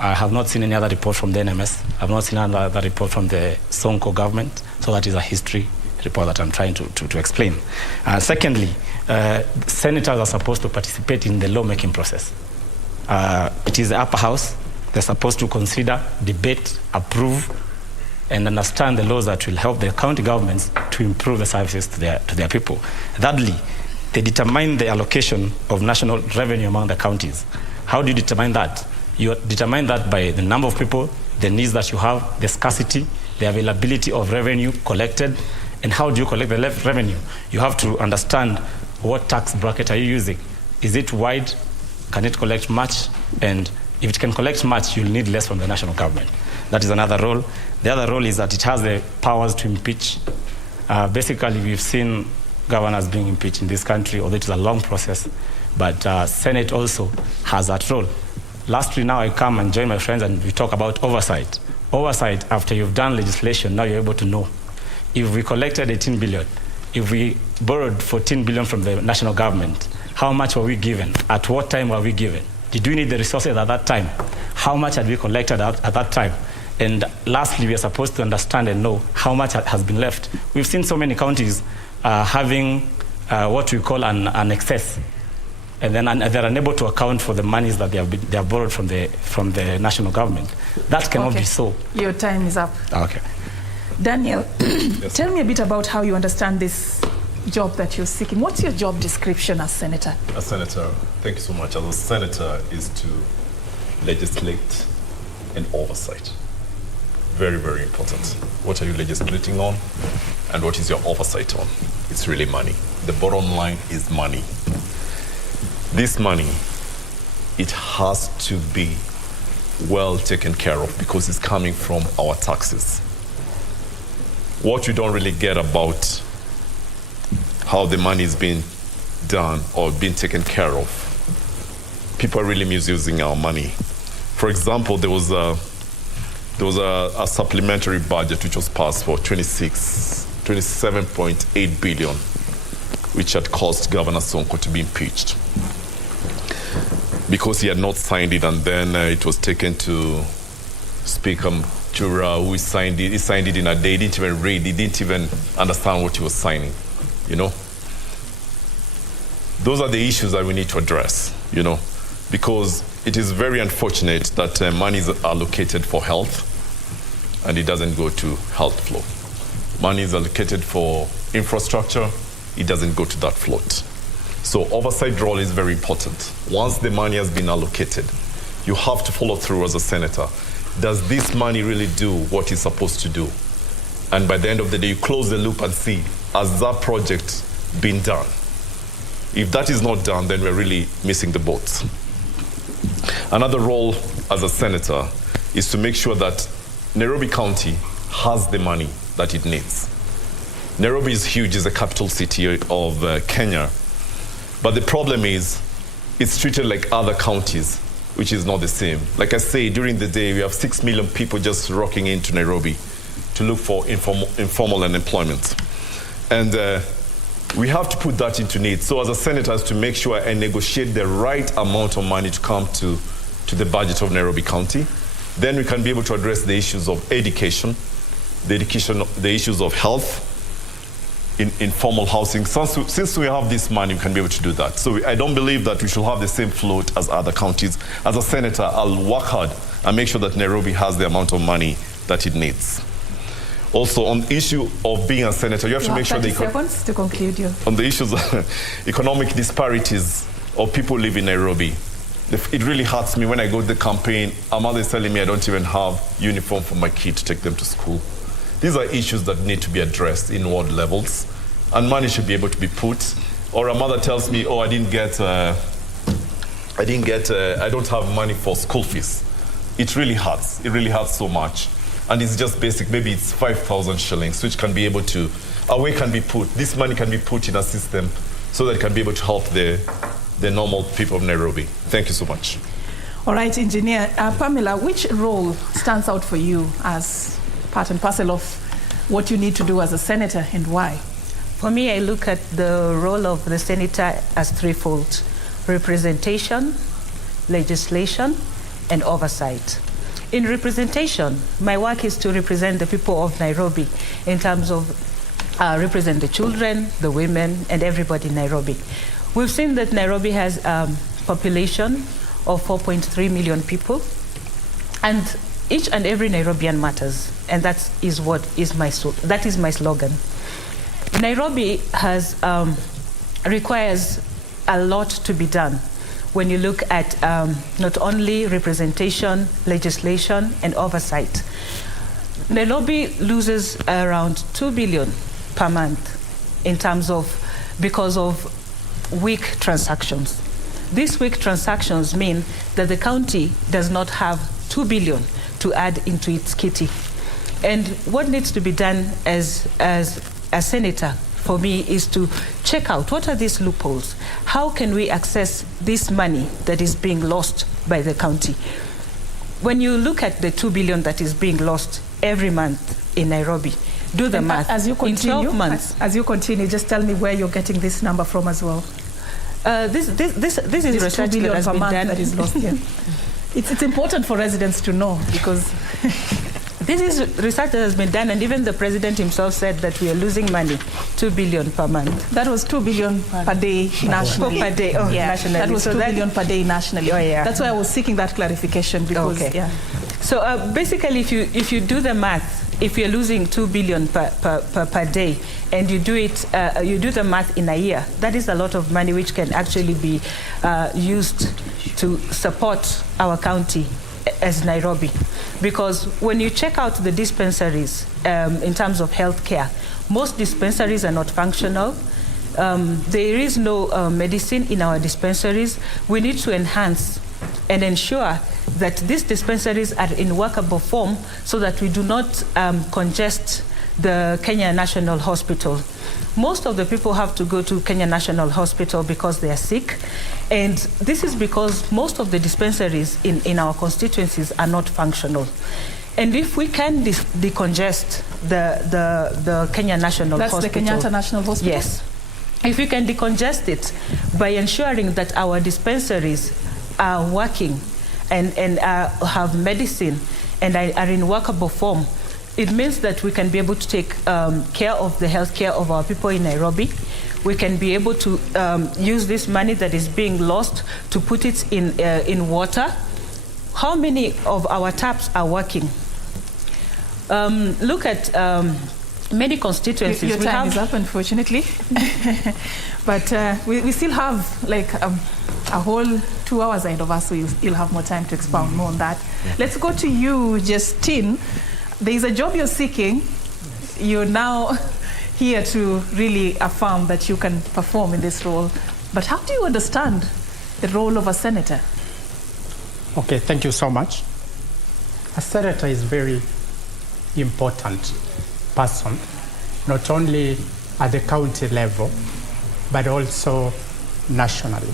I have not seen any other report from the NMS. I have not seen another report from the Sonko government. So that is a history report that I'm trying to explain. Secondly, senators are supposed to participate in the lawmaking process. It is the upper house. They're supposed to consider, debate, approve, and understand the laws that will help the county governments to improve the services to their people. Thirdly, they determine the allocation of national revenue among the counties. How do you determine that? You determine that by the number of people, the needs that you have, the scarcity, the availability of revenue collected. And how do you collect the revenue? You have to understand, what tax bracket are you using? Is it wide? Can it collect much? And if it can collect much, you'll need less from the national government. That is another role. The other role is that it has the powers to impeach. Basically, we've seen governors being impeached in this country, although it is a long process. But Senate also has that role. Lastly, now I come and join my friends and we talk about oversight. Oversight, after you've done legislation, now you're able to know. If we collected 18 billion, if we borrowed 14 billion from the national government, how much were we given? At what time were we given? Did we need the resources at that time? How much had we collected at that time? And lastly, we are supposed to understand and know how much has been left. We've seen so many counties having what we call an excess. And then they're unable to account for the monies that they have borrowed from the national government. That cannot be so. Your time is up. Okay. Daniel, Yes, tell me a bit about how you understand this job that you're seeking. What's your job description as senator? As senator, thank you so much. As a senator is to legislate and oversight. Very, very important. What are you legislating on, and what is your oversight on? It's really money. The bottom line is money. This money, it has to be well taken care of, because it's coming from our taxes. What you don't really get about how the money is being done or being taken care of, people are really misusing our money. For example, there was a supplementary budget which was passed for 27.8 billion, which had caused Governor Sonko to be impeached because he had not signed it, and then it was taken to Speaker Jura, who signed it. He signed it in a day. He didn't even read. He didn't even understand what he was signing. Those are the issues that we need to address, because it is very unfortunate that money is allocated for health and it doesn't go to health flow. Money is allocated for infrastructure, it doesn't go to that float. So oversight role is very important. Once the money has been allocated, you have to follow through as a senator. Does this money really do what it's supposed to do? And by the end of the day, you close the loop and see, has that project been done? If that is not done, then we're really missing the boat. Another role as a senator is to make sure that Nairobi County has the money that it needs. Nairobi is huge, it's the capital city of Kenya. But the problem is, it's treated like other counties. which is not the same. Like I say, during the day, we have 6 million people just rocking into Nairobi to look for informal unemployment. And we have to put that into need. So as a senator, I have to make sure I negotiate the right amount of money to come to the budget of Nairobi County. Then we can be able to address the issues of education, the issues of health, informal housing. Since we have this money, we can be able to do that. So I don't believe that we should have the same float as other counties. As a senator, I'll work hard and make sure that Nairobi has the amount of money that it needs. Also, on the issue of being a senator, you have to make sure 30 seconds to conclude you. On the issues of economic disparities of people live in Nairobi, it really hurts me when I go to the campaign. A mother is telling me I don't even have uniform for my kid to take them to school. These are issues that need to be addressed in ward levels, and money should be able to be put. Or a mother tells me, oh, I don't have money for school fees. It really hurts. It really hurts so much. And it's just basic. Maybe it's 5,000 shillings, which can be able to, this money can be put in a system so that it can be able to help the normal people of Nairobi. Thank you so much. All right, Engineer. Pamela, which role stands out for you as part and parcel of what you need to do as a senator, and why? For me, I look at the role of the senator as threefold: representation, legislation, and oversight. In representation, my work is to represent the people of Nairobi in terms of represent the children, the women, and everybody in Nairobi. We've seen that Nairobi has a population of 4.3 million people, and each and every Nairobian matters, and that is my slogan. Nairobi requires a lot to be done when you look at not only representation, legislation, and oversight. Nairobi loses around 2 billion per month in terms of, because of weak transactions. These weak transactions mean that the county does not have 2 billion to add into its kitty. And what needs to be done as a senator for me is to check out what are these loopholes. How can we access this money that is being lost by the county? When you look at the 2 billion that is being lost every month in Nairobi, do the math. As you continue, in 12 months, as you continue, just tell me where you're getting this number from as well. This is research that has been done. That is lost here. It's important for residents to know, because this is research that has been done, and even the president himself said that we are losing money, 2 billion per month. That was 2 billion per day nationally. Per day, nationally. That was 2 billion per day nationally. Oh, yeah. That's why I was seeking that clarification, because, So basically, if you do the math, if you're losing 2 billion per day, and you do the math in a year, that is a lot of money which can actually be used to support our county as Nairobi. Because when you check out the dispensaries in terms of healthcare, most dispensaries are not functional. There is no medicine in our dispensaries. We need to enhance and ensure that these dispensaries are in workable form so that we do not congest the Kenya National Hospital. Most of the people have to go to Kenya National Hospital because they are sick, and this is because most of the dispensaries in our constituencies are not functional. And if we can decongest the Kenya National Hospital... That's the Kenyatta National Hospital? Yes. If we can decongest it by ensuring that our dispensaries are working and have medicine and are in workable form, it means that we can be able to take care of the health care of our people in Nairobi. We can be able to use this money that is being lost to put it in water. How many of our taps are working? Look at many constituencies. Your time is up, unfortunately. But we still have like a whole 2 hours ahead of us, so you'll have more time to expound more on that. Yeah. Let's go to you, Justine. There is a job you're seeking. You're now here to really affirm that you can perform in this role. But how do you understand the role of a senator? Okay, thank you so much. A senator is a very important person, not only at the county level, but also nationally.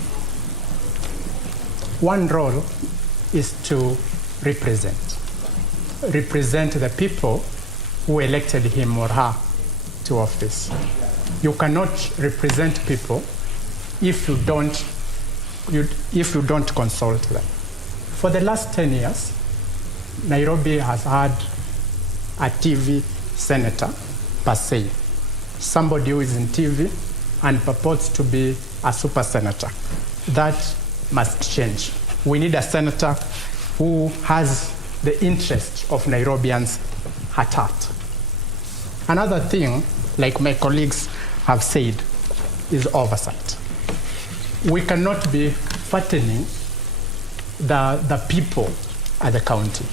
One role is to represent the people who elected him or her to office. You cannot represent people if you don't consult them. For the last 10 years, Nairobi has had a TV senator per se, somebody who is in TV and purports to be a super senator. That must change. We need a senator who has the interest of Nairobians at heart. Another thing, like my colleagues have said, is oversight. We cannot be fattening the people at the county.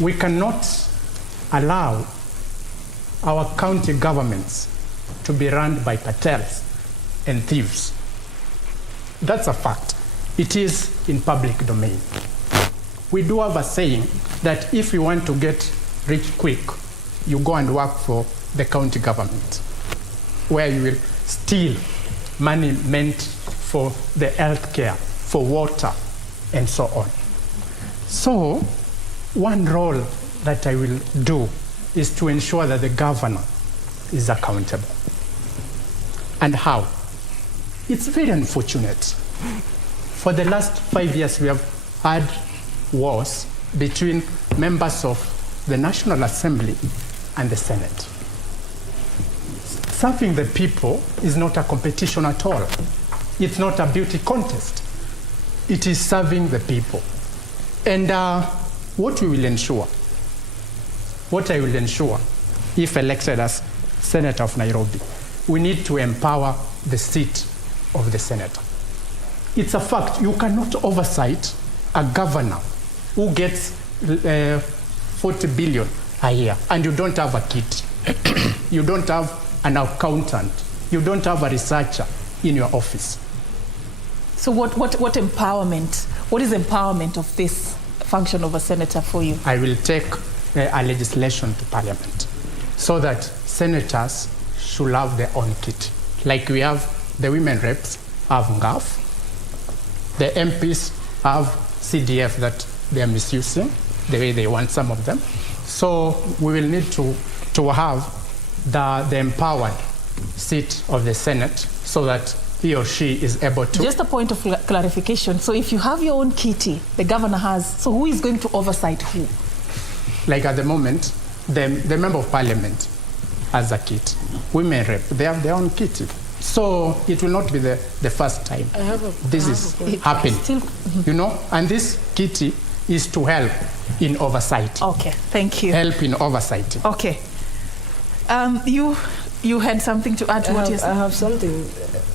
We cannot allow our county governments to be run by cartels and thieves. That's a fact. It is in public domain. We do have a saying that if you want to get rich quick, you go and work for the county government, where you will steal money meant for the health care, for water, and so on. So, one role that I will do is to ensure that the governor is accountable. And how? It's very unfortunate. For the last 5 years, we have had wars between members of the National Assembly and the Senate. Serving the people is not a competition at all. It's not a beauty contest. It is serving the people. And what I will ensure, if elected as Senator of Nairobi, we need to empower the seat of the senator. It's a fact. You cannot oversight a governor who gets 40 billion a year and you don't have a kit. You don't have an accountant. You don't have a researcher in your office. So what empowerment, what is empowerment of this function of a senator for you? I will take a legislation to parliament so that senators should have their own kit. Like we have the women reps have graft, the MPs have CDF that they are misusing the way they want some of them. So we will need to have the empowered seat of the Senate so that he or she is able to. Just a point of clarification. So if you have your own kitty, the governor has, so who is going to oversight who? Like at the moment, the member of parliament has a kit. Women rep, they have their own kitty. So it will not be the first time this is happening. You know, and this kitty is to help in oversight. Okay, thank you. Help in oversight. Okay. You had something to add to what you said? I have something.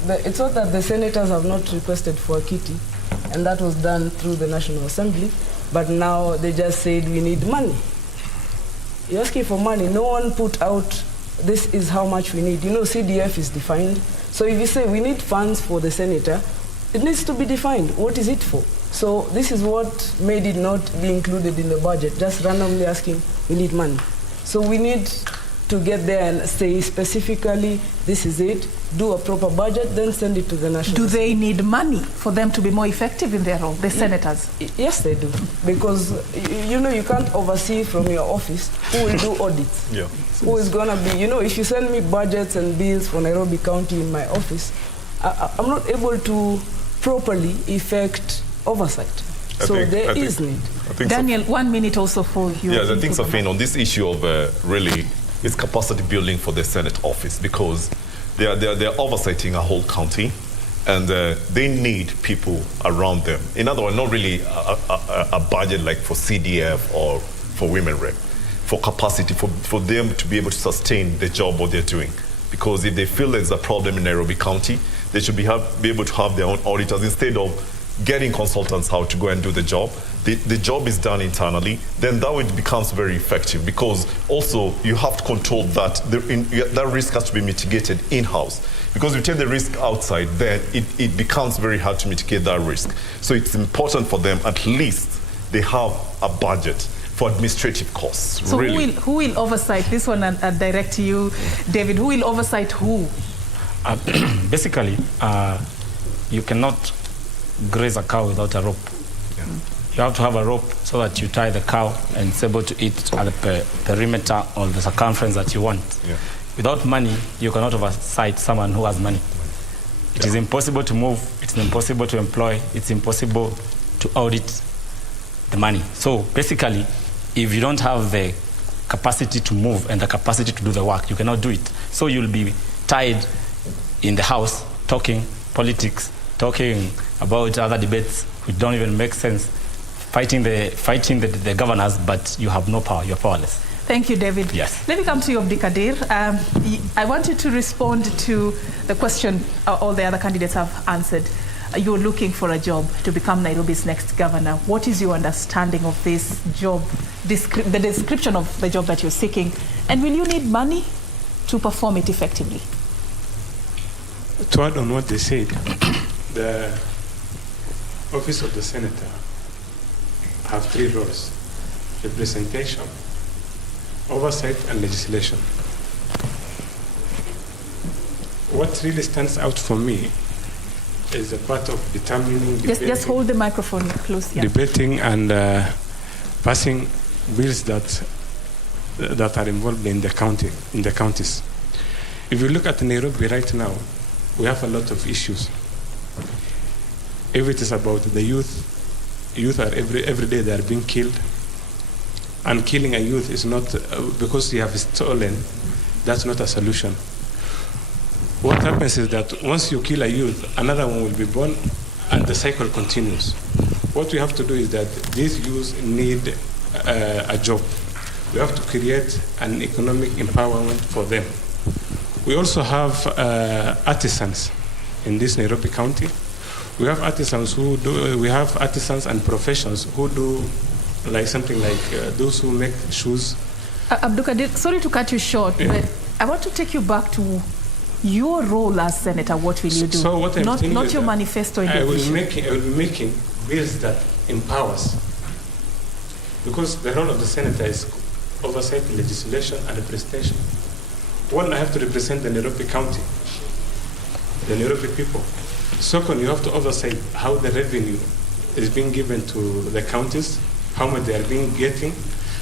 It's not that the senators have not requested for a kitty, and that was done through the National Assembly, but now they just said we need money. You're asking for money. No one put out, this is how much we need. You know, CDF is defined. So if you say we need funds for the senator, it needs to be defined. What is it for? So this is what made it not be included in the budget, just randomly asking, we need money. So we need to get there and say specifically, this is it, do a proper budget, then send it to the National Do they need money for them to be more effective in their role, the senators? Yes, they do. Because, you know, you can't oversee from your office who will do audits. Yeah. Who is going to be, you know, if you send me budgets and bills for Nairobi County in my office, I'm not able to properly effect oversight. So there is need. Daniel, 1 minute also for you. Yeah, I think, Safin, on this issue of really it's capacity building for the Senate office, because they're oversighting a whole county, and they need people around them. In other words, not really a budget like for CDF or for women rep, for capacity, for them to be able to sustain the job what they're doing. Because if they feel there's a problem in Nairobi County, they should be able to have their own auditors instead of getting consultants how to go and do the job. The job is done internally, then that way it becomes very effective, because also you have to control that. That risk has to be mitigated in-house. Because if you take the risk outside, then it becomes very hard to mitigate that risk. So it's important for them, at least they have a budget for administrative costs. So really. who will oversight this one? And direct to you, David. Who will oversight who? Basically, you cannot graze a cow without a rope. Yeah. you have to have a rope so that you tie the cow and it's able to eat at the perimeter or the circumference that you want. Yeah. Without money, you cannot oversight someone who has money. It is impossible to move, it's impossible to employ, it's impossible to audit the money. So basically, if you don't have the capacity to move and the capacity to do the work, you cannot do it. So you'll be tied in the house talking politics, talking about other debates which don't even make sense, fighting the governors, but you have no power, you're powerless. Thank you, David. Yes. Let me come to you, Abdikadir. I want you to respond to the question all the other candidates have answered. You're looking for a job to become Nairobi's next governor. What is your understanding of this job, the description of the job that you're seeking? And will you need money to perform it effectively? To add on what they said, the office of the senator have 3 roles: representation, oversight, and legislation. What really stands out for me is the part of determining, just hold the microphone close. Yeah. Debating and passing bills that are involved in the counties. If you look at Nairobi right now, we have a lot of issues. If it is about the youth are every day they are being killed. And killing a youth is not because you have stolen. That's not a solution. What happens is that once you kill a youth, another one will be born, and the cycle continues. What we have to do is that these youths need a job. We have to create an economic empowerment for them. We also have artisans in this Nairobi County. We have artisans and professions who do something like those who make shoes. Abdikadir, sorry to cut you short, but I want to take you back to your role as senator. What will you do? So what I'm not your manifesto. I will be making bills that empowers. Because the role of the senator is oversight, legislation, and representation. One, I have to represent the Nairobi County, the Nairobi people. Second, you have to oversight how the revenue is being given to the counties, how much they are being getting,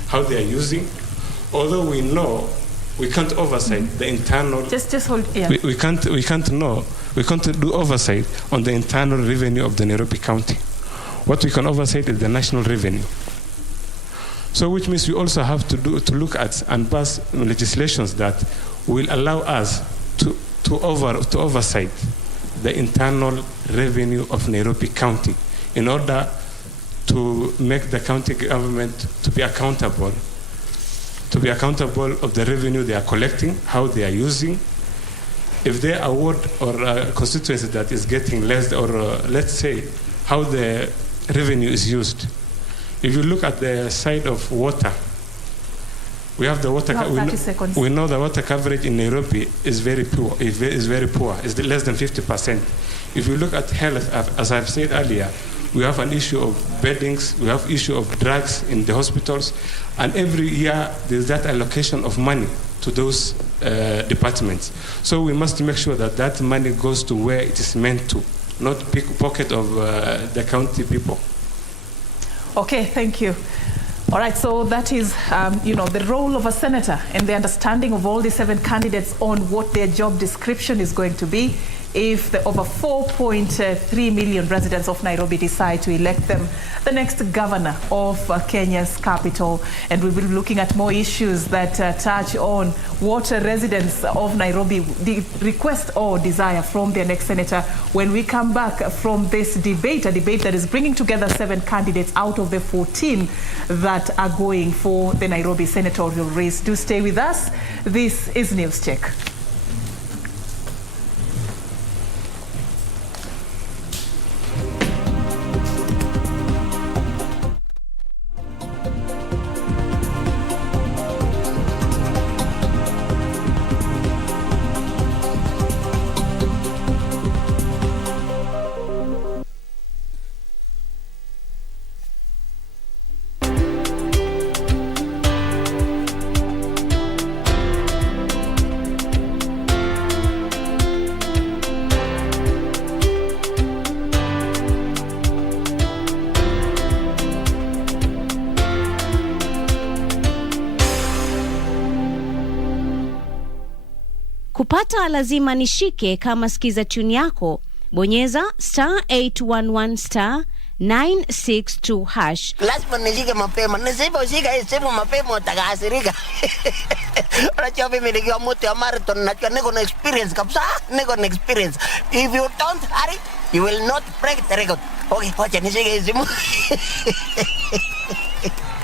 how they are using. Although we know we can't oversight the internal. Just hold. Yeah. We can't do oversight on the internal revenue of the Nairobi County. What we can oversight is the national revenue. So, which means we also have to look at and pass legislations that will allow us to oversight the internal revenue of Nairobi County in order to make the county government to be accountable of the revenue they are collecting, how they are using. If they award or a constituency that is getting less, or let's say how the revenue is used. If you look at the side of water, we have the water. We know the water coverage in Nairobi is very poor. It's less than 50%. If you look at health, as I've said earlier, we have an issue of beddings. We have issue of drugs in the hospitals, and every year there's that allocation of money to those departments. So we must make sure that that money goes to where it is meant to, not pickpocket of the county people. Okay, thank you. All right, so that is, the role of a senator and the understanding of all the 7 candidates on what their job description is going to be if the over 4.3 million residents of Nairobi decide to elect them the next governor of Kenya's capital. And we will be looking at more issues that touch on what residents of Nairobi request or desire from their next senator when we come back from this debate, a debate that is bringing together 7 candidates out of the 14 that are going for the Nairobi Senatorial race. Do stay with us. This is News Check. Kupata lazima nishike kama sikiza tune yako. Bonyeza *811 *962 hash. Lazima nishike mapema. Nisiposhika hii simu mapema utakasirika. Unajua mimi nikiwa mtu ya marathon najua niko na experience kabisa. Niko na experience. If you don't hurry, you will not break the record. Okay, wacha nishike hii simu.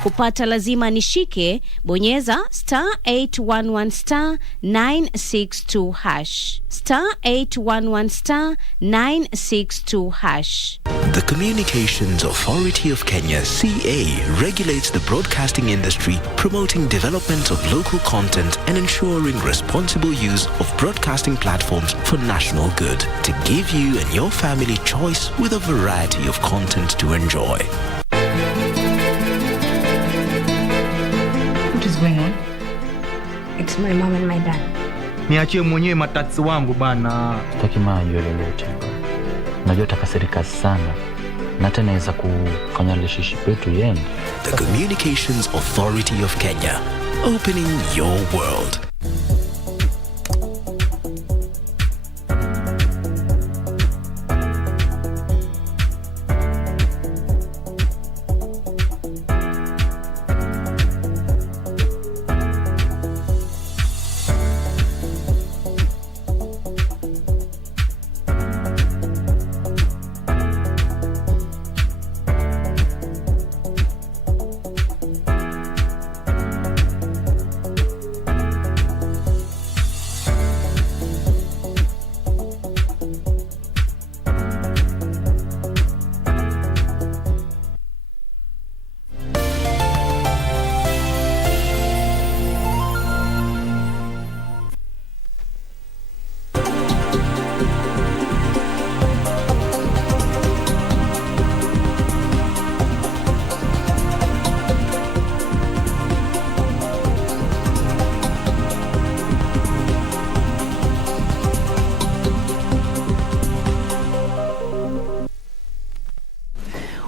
Kupata lazima nishike, bonyeza *811 *962 hash. *811 *962 hash. The Communications Authority of Kenya, CA, regulates the broadcasting industry, promoting development of local content and ensuring responsible use of broadcasting platforms for national good, to give you and your family choice with a variety of content to enjoy. What is going on? It's my mom and my dad. Niachie mwenyewe matatizo wangu bana. Sitaki maji lolote. Najua utakasirika sana. Na tena inaweza kufanya relationship yetu iende. The Communications Authority of Kenya, opening your world.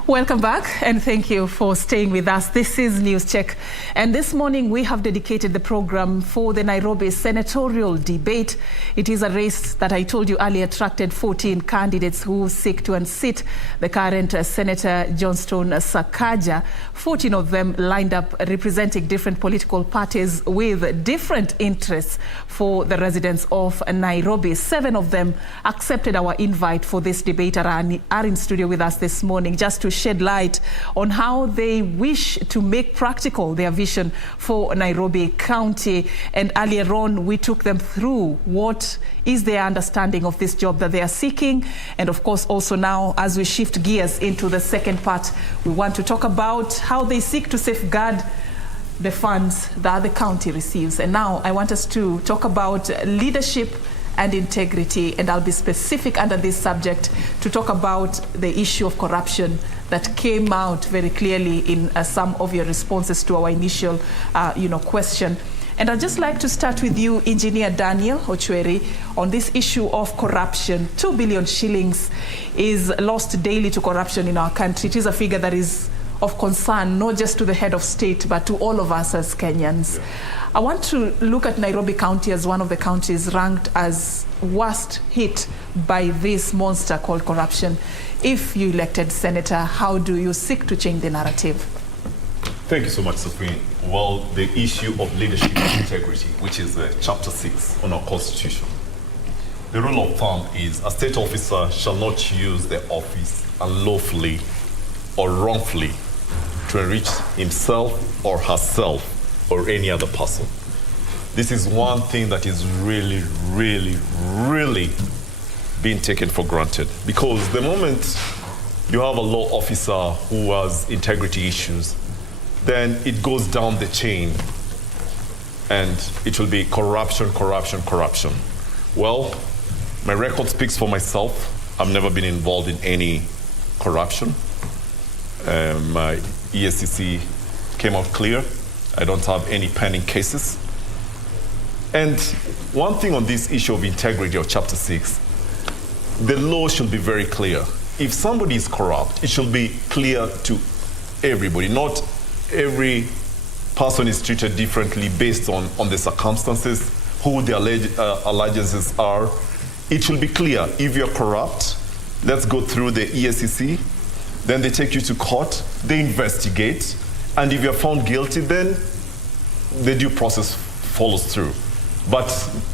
Welcome back, and thank you for staying with us. This is News Check, and this morning we have dedicated the program for the Nairobi Senatorial debate. It is a race that I told you earlier attracted 14 candidates who seek to unseat the current Senator Johnston Sakaja. 14 of them lined up representing different political parties with different interests for the residents of Nairobi. 7 of them accepted our invite for this debate and are in studio with us this morning just to shed light on how they wish to make practical their vision for Nairobi County. And earlier on, we took them through what is their understanding of this job that they are seeking. And of course, also now, as we shift gears into the second part, we want to talk about how they seek to safeguard the funds that the county receives. And now I want us to talk about leadership and integrity, and I'll be specific under this subject to talk about the issue of corruption that came out very clearly in some of your responses to our initial question. And I'd just like to start with you, Engineer Daniel Ochweri, on this issue of corruption. 2 billion shillings is lost daily to corruption in our country. It is a figure that is of concern, not just to the head of state, but to all of us as Kenyans. Yeah. I want to look at Nairobi County as one of the counties ranked as worst hit by this monster called corruption. If you elected senator, how do you seek to change the narrative? Thank you so much, Supreme. Well, the issue of leadership and integrity, which is Chapter 6 on our Constitution. The rule of thumb is a state officer shall not use their office unlawfully or wrongfully to enrich himself or herself or any other person. This is one thing that is really, really, really being taken for granted, because the moment you have a law officer who has integrity issues, then it goes down the chain and it will be corruption, corruption, corruption. Well, my record speaks for myself. I've never been involved in any corruption. My ESCC came out clear. I don't have any pending cases. And one thing on this issue of integrity of Chapter 6, the law should be very clear. If somebody is corrupt, it should be clear to everybody. Not every person is treated differently based on the circumstances. who the allegiances are. It will be clear. If you're corrupt, let's go through the EACC. Then they take you to court. They investigate. And if you're found guilty, then the due process follows through. But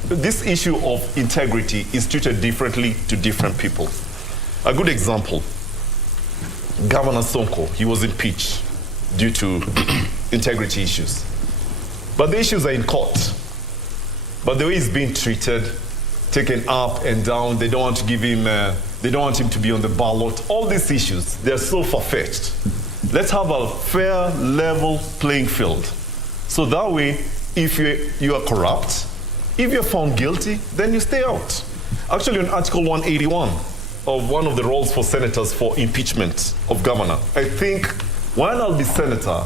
this issue of integrity is treated differently to different people. A good example, Governor Sonko, he was impeached due to integrity issues. But the issues are in court. But the way he's being treated, taken up and down, they don't want to give him, they don't want him to be on the ballot. All these issues, they're so far-fetched. Let's have a fair, level playing field. So that way, if you are corrupt, if you're found guilty, then you stay out. Actually, on Article 181 of one of the rules for senators for impeachment of governor, I think when I'll be senator,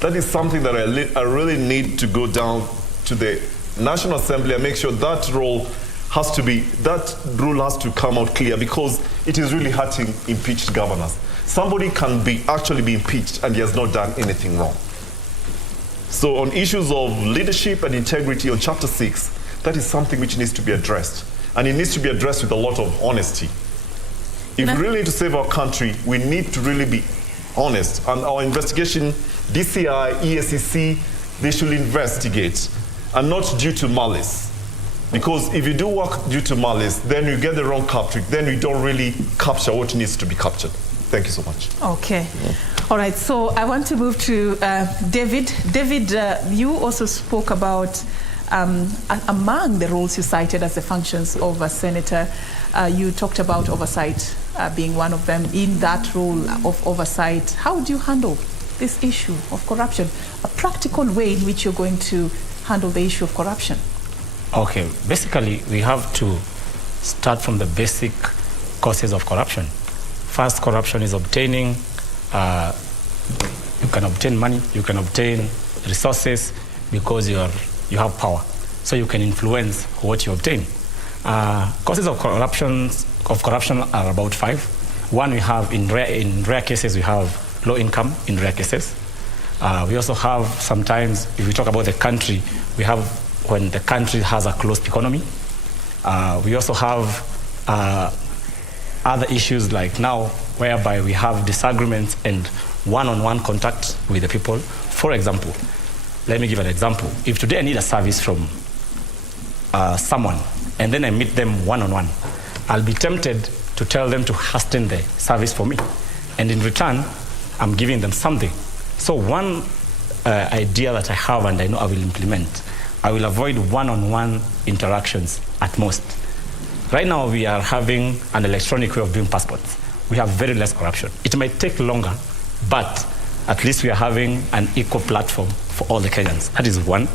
that is something that I really need to go down to the National Assembly and make sure that rule has to come out clear, because it is really hurting impeached governors. Somebody can actually be impeached and he has not done anything wrong. So on issues of leadership and integrity on Chapter 6, that is something which needs to be addressed. And it needs to be addressed with a lot of honesty. If we really need to save our country, we need to really be honest. And our investigation, DCI, EACC, they should investigate, and not due to malice. Because if you do work due to malice, then you get the wrong capture, then you don't really capture what needs to be captured. Thank you so much. Okay. All right, so I want to move to David. David, you also spoke about among the roles you cited as the functions of a senator, you talked about oversight being one of them. In that role of oversight, how do you handle this issue of corruption? A practical way in which you're going to handle the issue of corruption? Okay, basically we have to start from the basic causes of corruption. First, corruption is obtaining, you can obtain money, you can obtain resources because you have power. So you can influence what you obtain. Causes of corruption are about 5. One, we have in rare cases, we have low income in rare cases. We also have sometimes, if we talk about the country, we have when the country has a closed economy. We also have other issues like now, whereby we have disagreements and one-on-one contact with the people. For example, let me give an example. If today I need a service from someone, and then I meet them one-on-one, I'll be tempted to tell them to hasten the service for me. And in return, I'm giving them something. So one idea that I have and I know I will implement, I will avoid one-on-one interactions at most. Right now, we are having an electronic way of doing passports. We have very less corruption. It might take longer, but at least we are having an equal platform for all the Kenyans. That is one.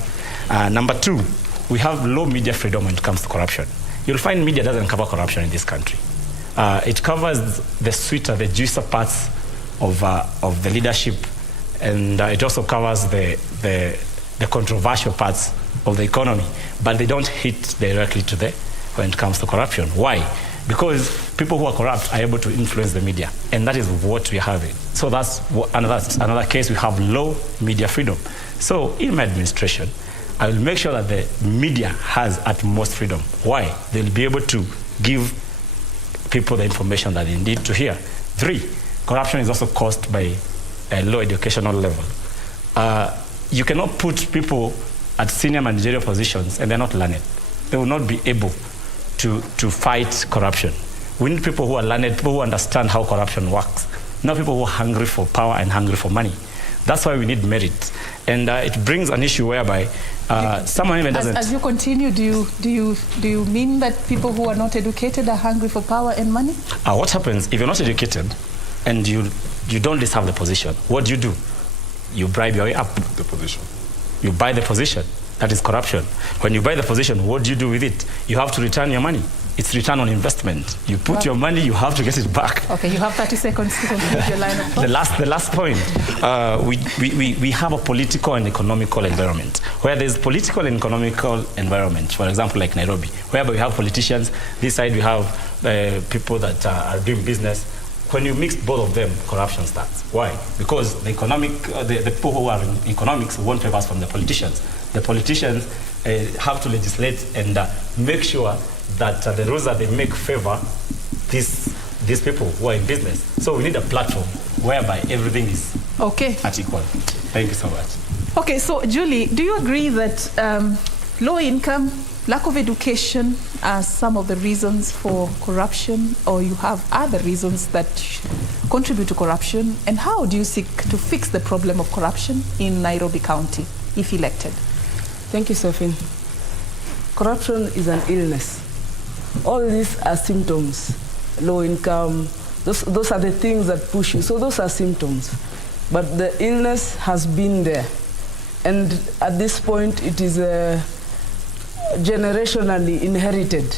Number 2, we have low media freedom when it comes to corruption. You'll find media doesn't cover corruption in this country. It covers the sweeter, the juicier parts of the leadership, and it also covers the controversial parts of the economy, but they don't hit directly to when it comes to corruption. Why? Because people who are corrupt are able to influence the media, and that is what we are having. So that's another case. We have low media freedom. So in my administration, I will make sure that the media has utmost freedom. Why? They'll be able to give people the information that they need to hear. 3, corruption is also caused by a low educational level. You cannot put people at senior managerial positions and they're not learned. They will not be able to fight corruption. We need people who are learned, people who understand how corruption works, not people who are hungry for power and hungry for money. That's why we need merit. And it brings an issue whereby someone even doesn't... As you continue, do you mean that people who are not educated are hungry for power and money? What happens if you're not educated and you don't deserve the position? What do? You bribe your way up the position. You buy the position. That is corruption. When you buy the position, what do you do with it? You have to return your money. It's return on investment. You put your money, you have to get it back. Okay, you have 30 seconds to conclude your line of thought. The last point, we have a political and economical environment. Where there's political and economical environment, for example, like Nairobi, whereby we have politicians, this side we have people that are doing business. when you mix both of them, corruption starts. Why? Because the people who are in economics want favors from the politicians. The politicians have to legislate and make sure that the rules that they make favor these people who are in business. So we need a platform whereby everything is at equal. Thank you so much. Okay, so Julie, do you agree that low income, lack of education are some of the reasons for corruption, or you have other reasons that contribute to corruption? And how do you seek to fix the problem of corruption in Nairobi County, if elected? Thank you, Sophie. Corruption is an illness. All these are symptoms. Low income, those are the things that push you. So those are symptoms. But the illness has been there. And at this point, it is generationally inherited.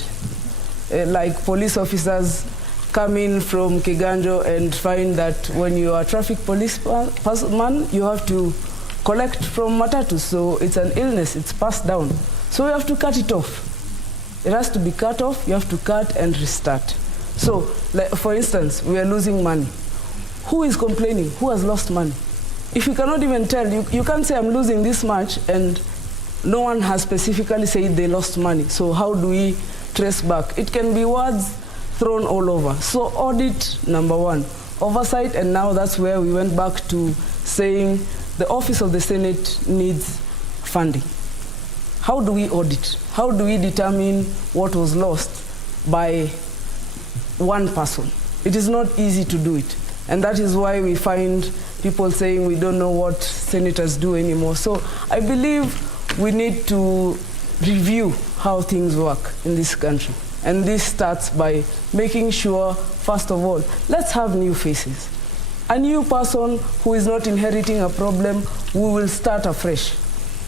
Like police officers come in from Kiganjo and find that when you are a traffic policeman, you have to collect from Matatu. So it's an illness, it's passed down. So you have to cut it off. It has to be cut off, you have to cut and restart. So, like, for instance, we are losing money. Who is complaining? Who has lost money? If you cannot even tell, you can't say I'm losing this much and no one has specifically said they lost money. So how do we trace back? It can be words thrown all over. So audit, number one. Oversight, and now that's where we went back to saying the Office of the Senate needs funding. How do we audit? How do we determine what was lost by one person? It is not easy to do it. And that is why we find people saying we don't know what senators do anymore. So I believe we need to review how things work in this country. And this starts by making sure, first of all, let's have new faces. A new person who is not inheriting a problem, we will start afresh.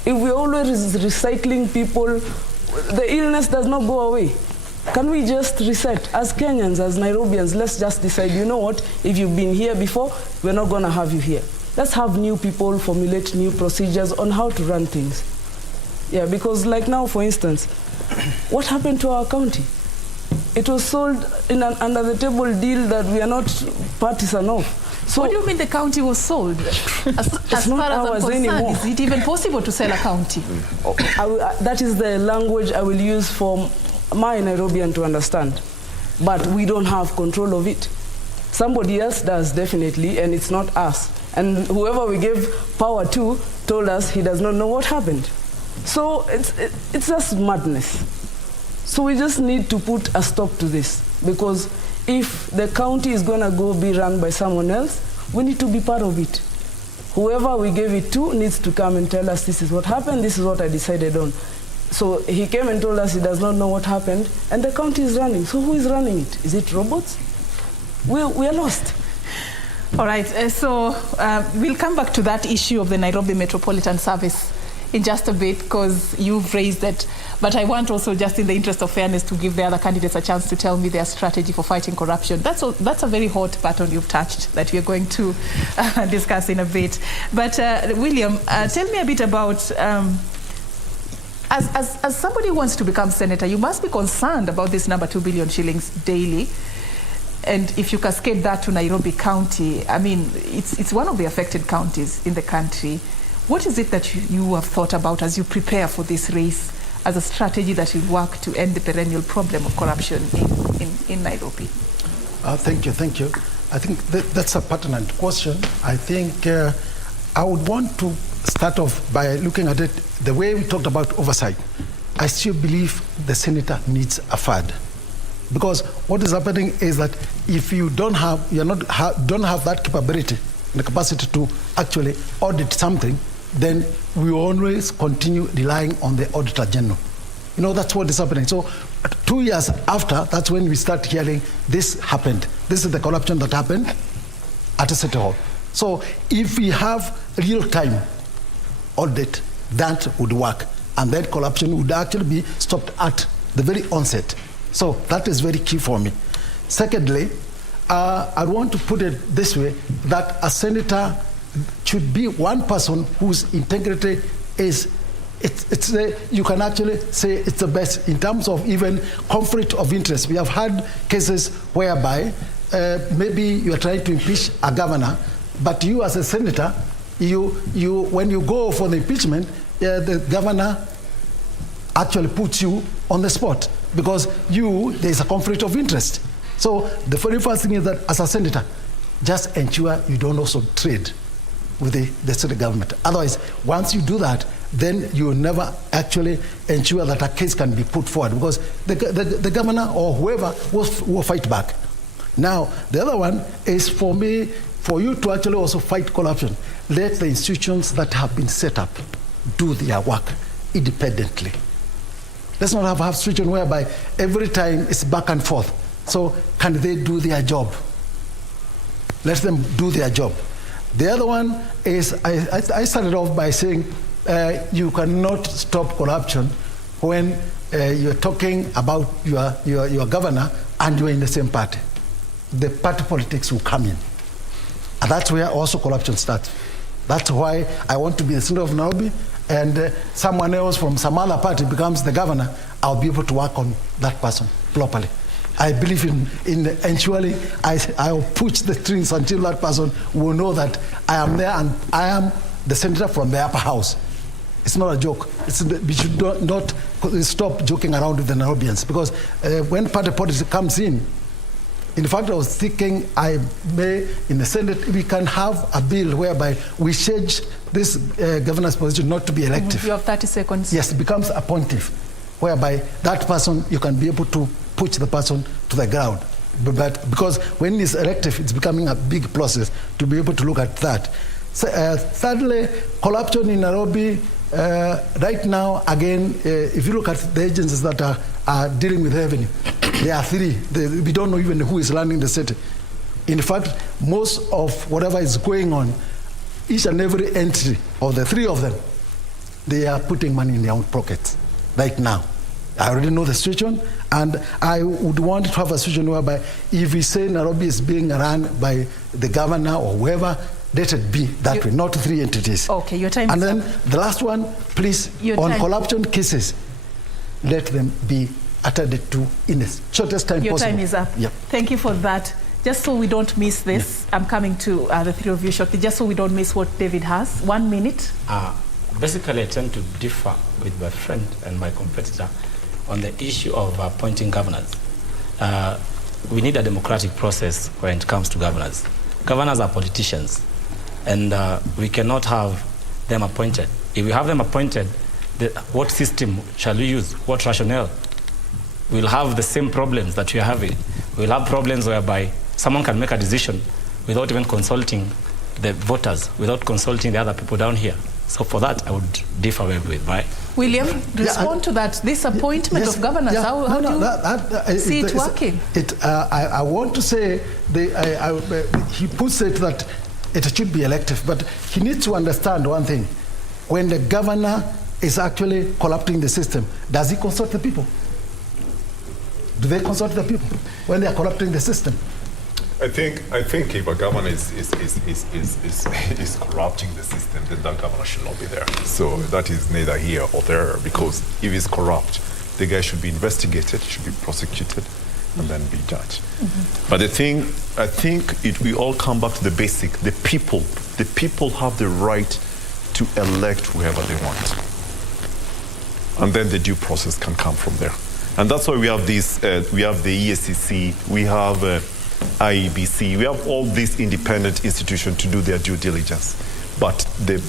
If we're always recycling people, the illness does not go away. Can we just reset? As Kenyans, as Nairobians, let's just decide, you know what, if you've been here before, we're not going to have you here. Let's have new people formulate new procedures on how to run things. Yeah, because like now, for instance, what happened to our county? It was sold in an under-the-table deal that we are not partisan of. So what do you mean the county was sold? As far as I'm concerned, is it even possible to sell a county? That is the language I will use for my Nairobian to understand. But we don't have control of it. Somebody else does, definitely, and it's not us. And whoever we gave power to told us he does not know what happened. So it's just madness. So we just need to put a stop to this, because if the county is going to go be run by someone else, we need to be part of it. Whoever we gave it to needs to come and tell us, this is what happened, this is what I decided on. So he came and told us he does not know what happened, and the county is running. So who is running it? Is it robots? We are lost. All right, so we'll come back to that issue of the Nairobi Metropolitan Service in just a bit, because you've raised it. But I want also, just in the interest of fairness, to give the other candidates a chance to tell me their strategy for fighting corruption. That's a very hot button you've touched that we're going to discuss in a bit. But William, tell me a bit about, as somebody who wants to become senator, you must be concerned about this number 2 billion shillings daily. And if you cascade that to Nairobi County, I mean, it's one of the affected counties in the country. What is it that you have thought about as you prepare for this race as a strategy that will work to end the perennial problem of corruption in Nairobi? Thank you. I think that's a pertinent question. I think I would want to start off by looking at it the way we talked about oversight. I still believe the senator needs a FAD. Because what is happening is that if you don't have that capability and the capacity to actually audit something, then we always continue relying on the Auditor General. You know, that's what is happening. So 2 years after, that's when we start hearing this happened. This is the corruption that happened at a City Hall. So if we have real-time audit, that would work. And then corruption would actually be stopped at the very onset. So that is very key for me. Secondly, I want to put it this way, that a senator should be one person whose integrity is, you can actually say it's the best in terms of even conflict of interest. We have had cases whereby maybe you are trying to impeach a governor, but you as a senator, when you go for the impeachment, the governor actually puts you on the spot because there is a conflict of interest. So the very first thing is that as a senator, just ensure you don't also trade with the state government. Otherwise, once you do that, then you will never actually ensure that a case can be put forward because the governor or whoever will fight back. Now, the other one is for you to actually also fight corruption. Let the institutions that have been set up do their work independently. Let's not have a situation whereby every time it's back and forth. So can they do their job? Let them do their job. The other one is, I started off by saying you cannot stop corruption when you're talking about your governor and you're in the same party. The party politics will come in. And that's where also corruption starts. That's why I want to be the senator of Nairobi, and someone else from some other party becomes the governor. I'll be able to work on that person properly. I believe in ensuring I'll push the strings until that person will know that I am there and I am the senator from the upper house. It's not a joke. We should not stop joking around with the Nairobians because when party politics comes in fact, I was thinking in the Senate, we can have a bill whereby we change this governor's position not to be elective. You have 30 seconds. Yes, it becomes appointive, whereby that person, you can be able to push the person to the ground. But because when it's elective, it's becoming a big process to be able to look at that. So, thirdly, corruption in Nairobi, right now, again, if you look at the agencies that are dealing with revenue, there are three. We don't know even who is running the city. In fact, most of whatever is going on, each and every entry of the three of them, they are putting money in their own pockets right now. I already know the situation, and I would want to have a situation whereby if we say Nairobi is being run by the governor or whoever, let it be that way, not three entities. Okay, your time is up. And then the last one, please, on corruption cases, let them be attended to in the shortest time possible. Your time is up. Yep. Thank you for that. Just so we don't miss this, I'm coming to the three of you shortly, just so we don't miss what David has. 1 minute. Basically, I tend to differ with my friend and my competitor on the issue of appointing governors. We need a democratic process when it comes to governors. Governors are politicians, and we cannot have them appointed. If we have them appointed, what system shall we use? What rationale? We'll have the same problems that we are having. We'll have problems whereby someone can make a decision without even consulting the voters, without consulting the other people down here. So for that, I would differ with my... William, respond to that. This appointment of governors, how do you see it working? I want to say, he puts it that it should be elective, but he needs to understand one thing. When the governor is actually corrupting the system, does he consult the people? Do they consult the people when they are corrupting the system? I think if a governor is corrupting the system, then that governor should not be there. So that is neither here or there, because if he's corrupt, the guy should be investigated, should be prosecuted, and then be judged. But I think we all come back to the basic. The people have the right to elect whoever they want, and then the due process can come from there. And that's why we have this. We have the ESCC. We have IEBC. We have all these independent institutions to do their due diligence. But the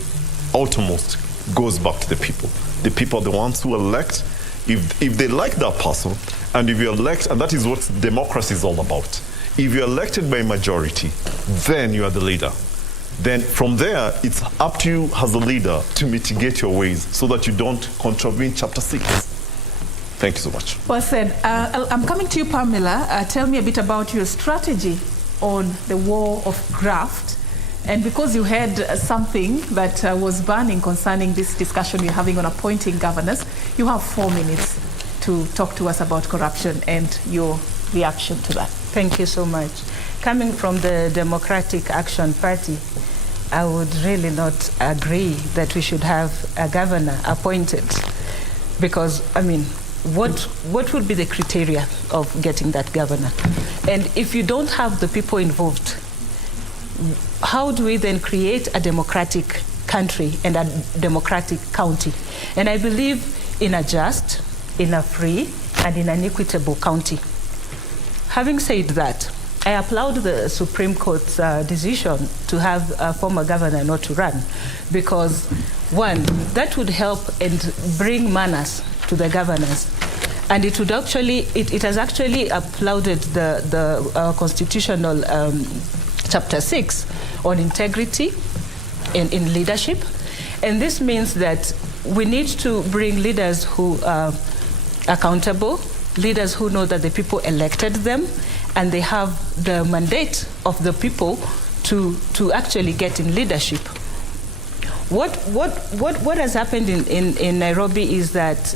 uttermost goes back to the people. The people are the ones who elect. If they like that person, and if you elect, and that is what democracy is all about. If you're elected by majority, then you are the leader. Then from there, it's up to you as a leader to mitigate your ways so that you don't contravene Chapter 6. Thank you so much. Well said. I'm coming to you, Pamela. Tell me a bit about your strategy on the war of graft. And because you had something that was burning concerning this discussion you're having on appointing governors, you have 4 minutes to talk to us about corruption and your reaction to that. Thank you so much. Coming from the Democratic Action Party, I would really not agree that we should have a governor appointed. Because, I mean, what would be the criteria of getting that governor? And if you don't have the people involved, how do we then create a democratic country and a democratic county? And I believe in a just, in a free, and in an equitable county. Having said that, I applaud the Supreme Court's decision to have a former governor not to run, because one, that would help and bring manners to the governors. And it would actually, it has actually applauded the constitutional chapter 6 on integrity in leadership. And this means that we need to bring leaders who are accountable, leaders who know that the people elected them, and they have the mandate of the people to actually get in leadership. What has happened in Nairobi is that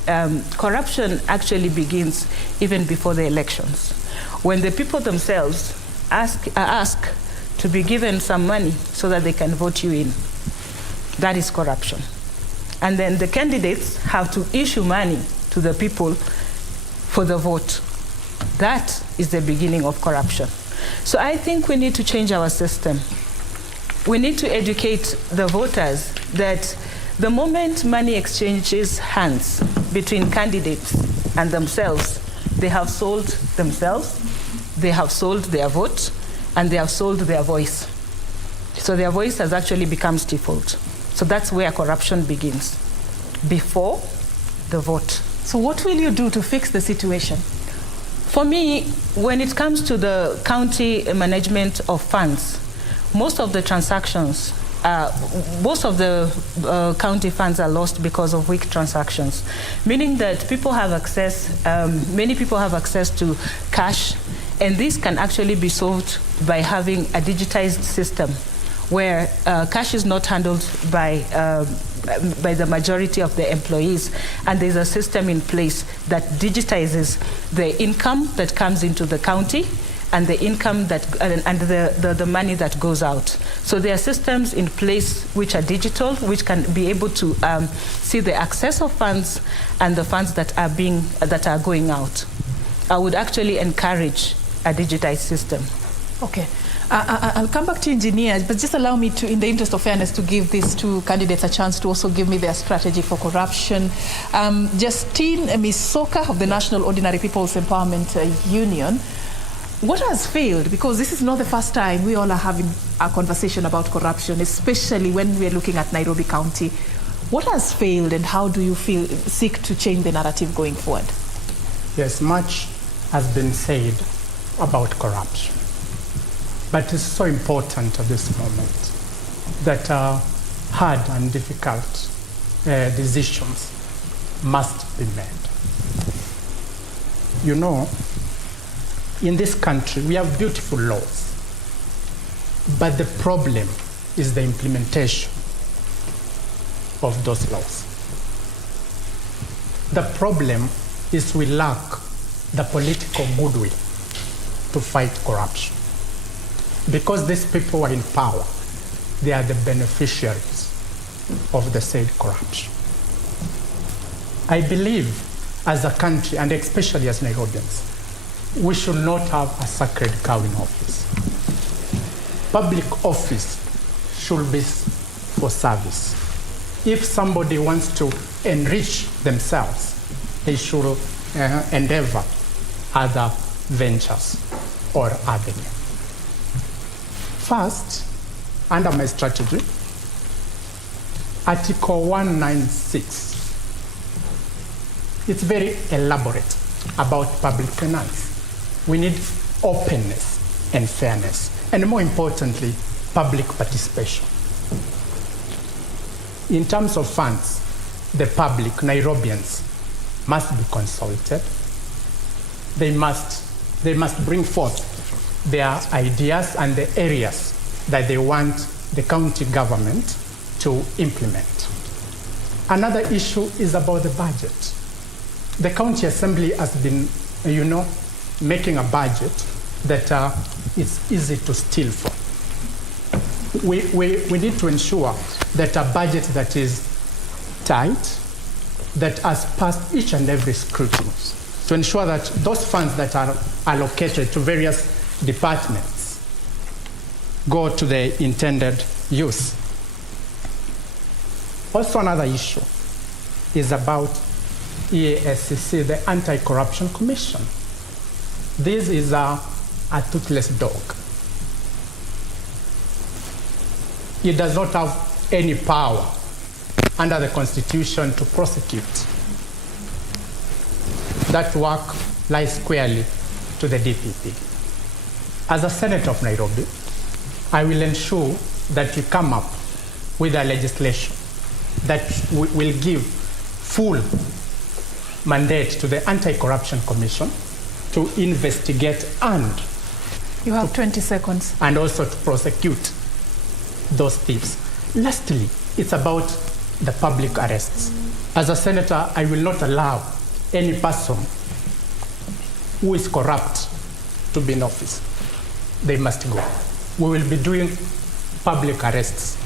corruption actually begins even before the elections. When the people themselves ask to be given some money so that they can vote you in, that is corruption. And then the candidates have to issue money to the people for the vote. That is the beginning of corruption. So I think we need to change our system. We need to educate the voters that the moment money exchanges hands between candidates and themselves, they have sold themselves, they have sold their vote, and they have sold their voice. So their voice has actually become stifled. So that's where corruption begins, before the vote. So what will you do to fix the situation? For me, when it comes to the county management of funds, most of the transactions, most of the county funds are lost because of weak transactions, meaning that people have access, many people have access to cash, and this can actually be solved by having a digitized system where cash is not handled by the majority of the employees, and there's a system in place that digitizes the income that comes into the county and the income that and the money that goes out. So there are systems in place which are digital, which can be able to see the access of funds and the funds that are going out. I would actually encourage a digitized system. Okay. I'll come back to engineers, but just allow me to, in the interest of fairness, to give these two candidates a chance to also give me their strategy for corruption. Justine Misoka of the National Ordinary People's Empowerment Union. What has failed? Because this is not the first time we all are having a conversation about corruption, especially when we are looking at Nairobi County. What has failed, and how do you seek to change the narrative going forward? Yes, much has been said about corruption. But it's so important at this moment that hard and difficult decisions must be made. You know, in this country, we have beautiful laws, but the problem is the implementation of those laws. The problem is we lack the political goodwill to fight corruption. Because these people are in power, they are the beneficiaries of the said corruption. I believe as a country, and especially as Nairobians, we should not have a sacred cow in office. Public office should be for service. If somebody wants to enrich themselves, they should endeavor other ventures or avenues. First, under my strategy, Article 196, it's very elaborate about public finance. We need openness and fairness, and more importantly, public participation. In terms of funds, the public, Nairobians, must be consulted. They must bring forth their ideas and the areas that they want the county government to implement. Another issue is about the budget. The county assembly has been, making a budget that it's easy to steal from. We need to ensure that a budget that is tight, that has passed each and every scrutiny to ensure that those funds that are allocated to various departments go to the intended use. Also, another issue is about EASCC, the Anti-Corruption Commission. This is a toothless dog. It does not have any power under the Constitution to prosecute. That work lies squarely to the DPP. As a Senator of Nairobi, I will ensure that we come up with a legislation that will give full mandate to the Anti-Corruption Commission to investigate and you have 20 seconds. And also to prosecute those thieves. Lastly, it's about the public arrests. As a senator, I will not allow any person who is corrupt to be in office. They must go. We will be doing public arrests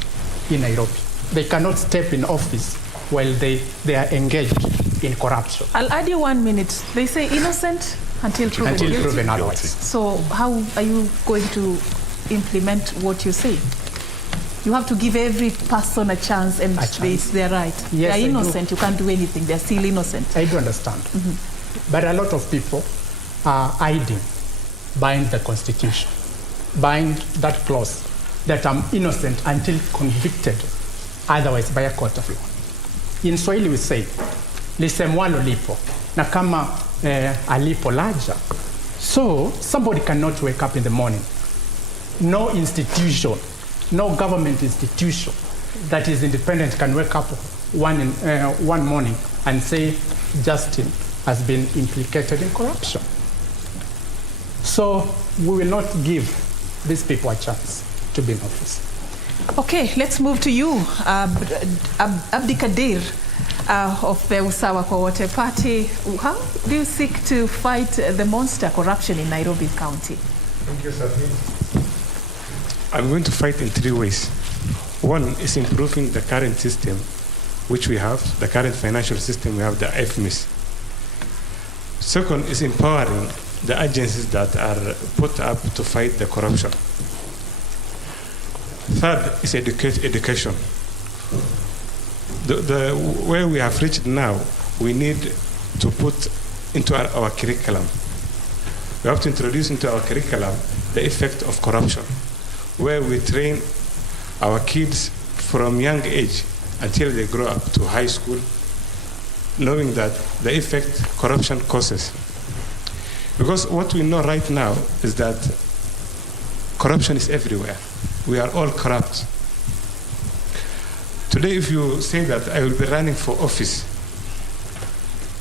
in Nairobi. They cannot step in office while they are engaged in corruption. I'll add you 1 minute. They say innocent until proven guilty. Until proven otherwise. So how are you going to implement what you say? You have to give every person a chance, and they're right. Yes, they're innocent. You can't do anything. They're still innocent. I do understand. But a lot of people are hiding behind the Constitution, behind that clause that I'm innocent until convicted, otherwise by a court of law. In Swahili we say, lisemwalo lipo, na kama alipo laja. So somebody cannot wake up in the morning. No institution, no government institution that is independent can wake up one morning and say Justin has been implicated in corruption. So we will not give these people a chance to be in office. Okay, let's move to you, Abdikadir of the Usawa kwa Wote Party. How do you seek to fight the monster corruption in Nairobi County? Thank you, Safi. I'm going to fight in 3 ways. One is improving the current system, which we have, the current financial system we have, the FMIS. Second is empowering the agencies that are put up to fight the corruption. Third is education. Where we have reached now, we need to put into our curriculum. We have to introduce into our curriculum the effect of corruption, where we train our kids from young age until they grow up to high school, knowing that the effect corruption causes. Because what we know right now is that corruption is everywhere. We are all corrupt. Today, if you say that I will be running for office,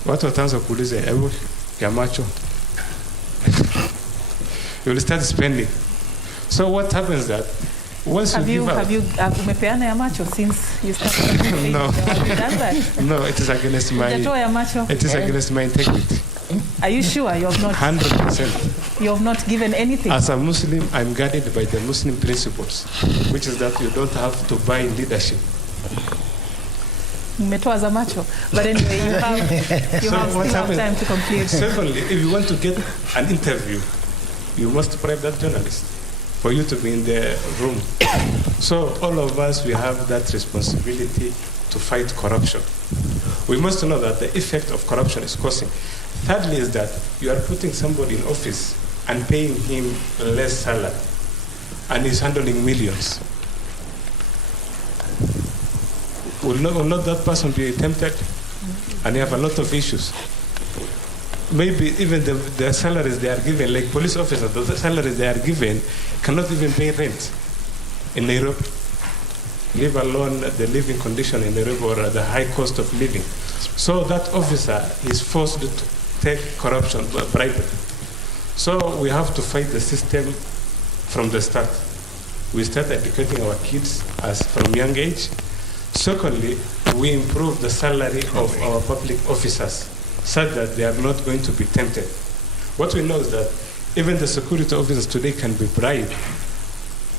watu wataanza kuuliza ewe ya macho. You will start spending. So what happens that once you give out... Have you umepeana ya macho since you started? No. Have you done that? No, it is against my... Hujatoa ya macho? It is against my integrity. Are you sure you have not? 100%. You have not given anything? As a Muslim, I'm guided by the Muslim principles, which is that you don't have to buy leadership. Umetoa za macho. But anyway, you have time to complete. Secondly, if you want to get an interview, you must bribe that journalist for you to be in the room. So all of us, we have that responsibility to fight corruption. We must know that the effect of corruption is causing. Thirdly is that you are putting somebody in office and paying him less salary, and he's handling millions. Will not that person be tempted? And you have a lot of issues. Maybe even the salaries they are given, like police officers, the salaries they are given cannot even pay rent in Nairobi, leave alone the living condition in Nairobi or the high cost of living. So that officer is forced to take corruption, bribery. So we have to fight the system from the start. We start educating our kids from young age. Secondly, we improve the salary of our public officers such that they are not going to be tempted. What we know is that even the security officers today can be bribed,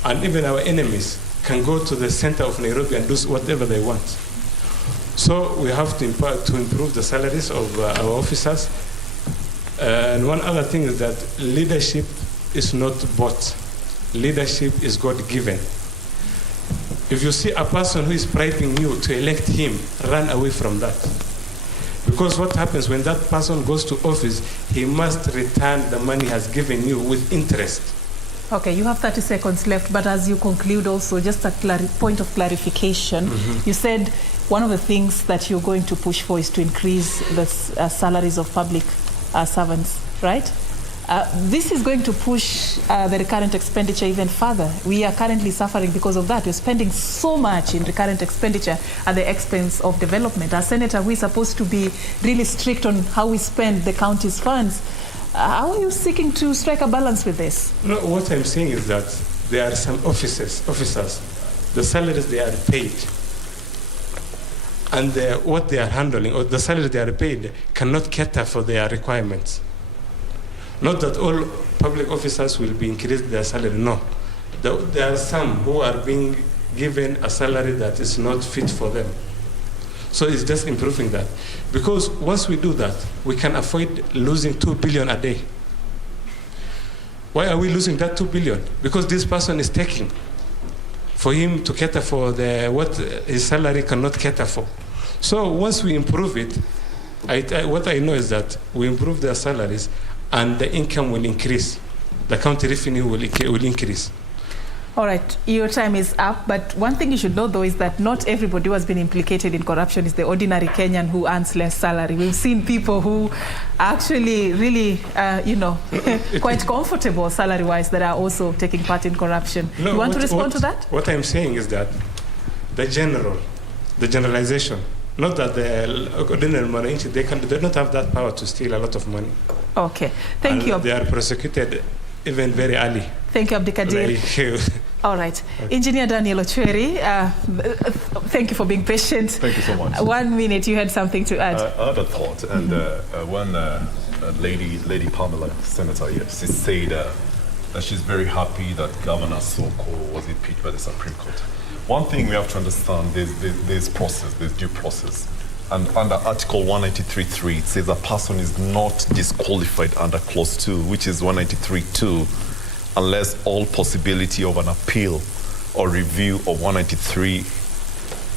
and even our enemies can go to the center of Nairobi and do whatever they want. So we have to improve the salaries of our officers. And one other thing is that leadership is not bought. Leadership is God-given. If you see a person who is bribing you to elect him, run away from that. Because what happens when that person goes to office, he must return the money he has given you with interest. Okay, you have 30 seconds left, but as you conclude also, just a point of clarification. You said one of the things that you're going to push for is to increase the salaries of public servants, right? This is going to push the recurrent expenditure even further. We are currently suffering because of that. We're spending so much in recurrent expenditure at the expense of development. As Senator, we're supposed to be really strict on how we spend the county's funds. How are you seeking to strike a balance with this? No, what I'm saying is that there are some officers, the salaries they are paid, and what they are handling, or the salaries they are paid, cannot cater for their requirements. Not that all public officers will be increased their salary, no. There are some who are being given a salary that is not fit for them. So it's just improving that. Because once we do that, we can avoid losing 2 billion a day. Why are we losing that 2 billion? Because this person is taking for him to cater for what his salary cannot cater for. So once we improve it, what I know is that we improve their salaries and the income will increase. The county revenue will increase. All right, your time is up, but one thing you should know, though, is that not everybody who has been implicated in corruption is the ordinary Kenyan who earns less salary. We've seen people who are actually really, quite comfortable salary-wise that are also taking part in corruption. No, you want to respond to that? What I'm saying is that the generalization, not that the ordinary money, they don't have that power to steal a lot of money. Okay, thank you. They are prosecuted even very early. Thank you, Abdikadir. All right. Okay. Engineer Daniel Ochweri, thank you for being patient. Thank you so much. 1 minute, you had something to add. I had a thought, and one lady Pamela, Senator, yes, she said that she's very happy that Governor Soko was impeached by the Supreme Court. One thing we have to understand, there's due process. And under Article 193.3, it says a person is not disqualified under Clause 2, which is 193.2, unless all possibility of an appeal or review of 193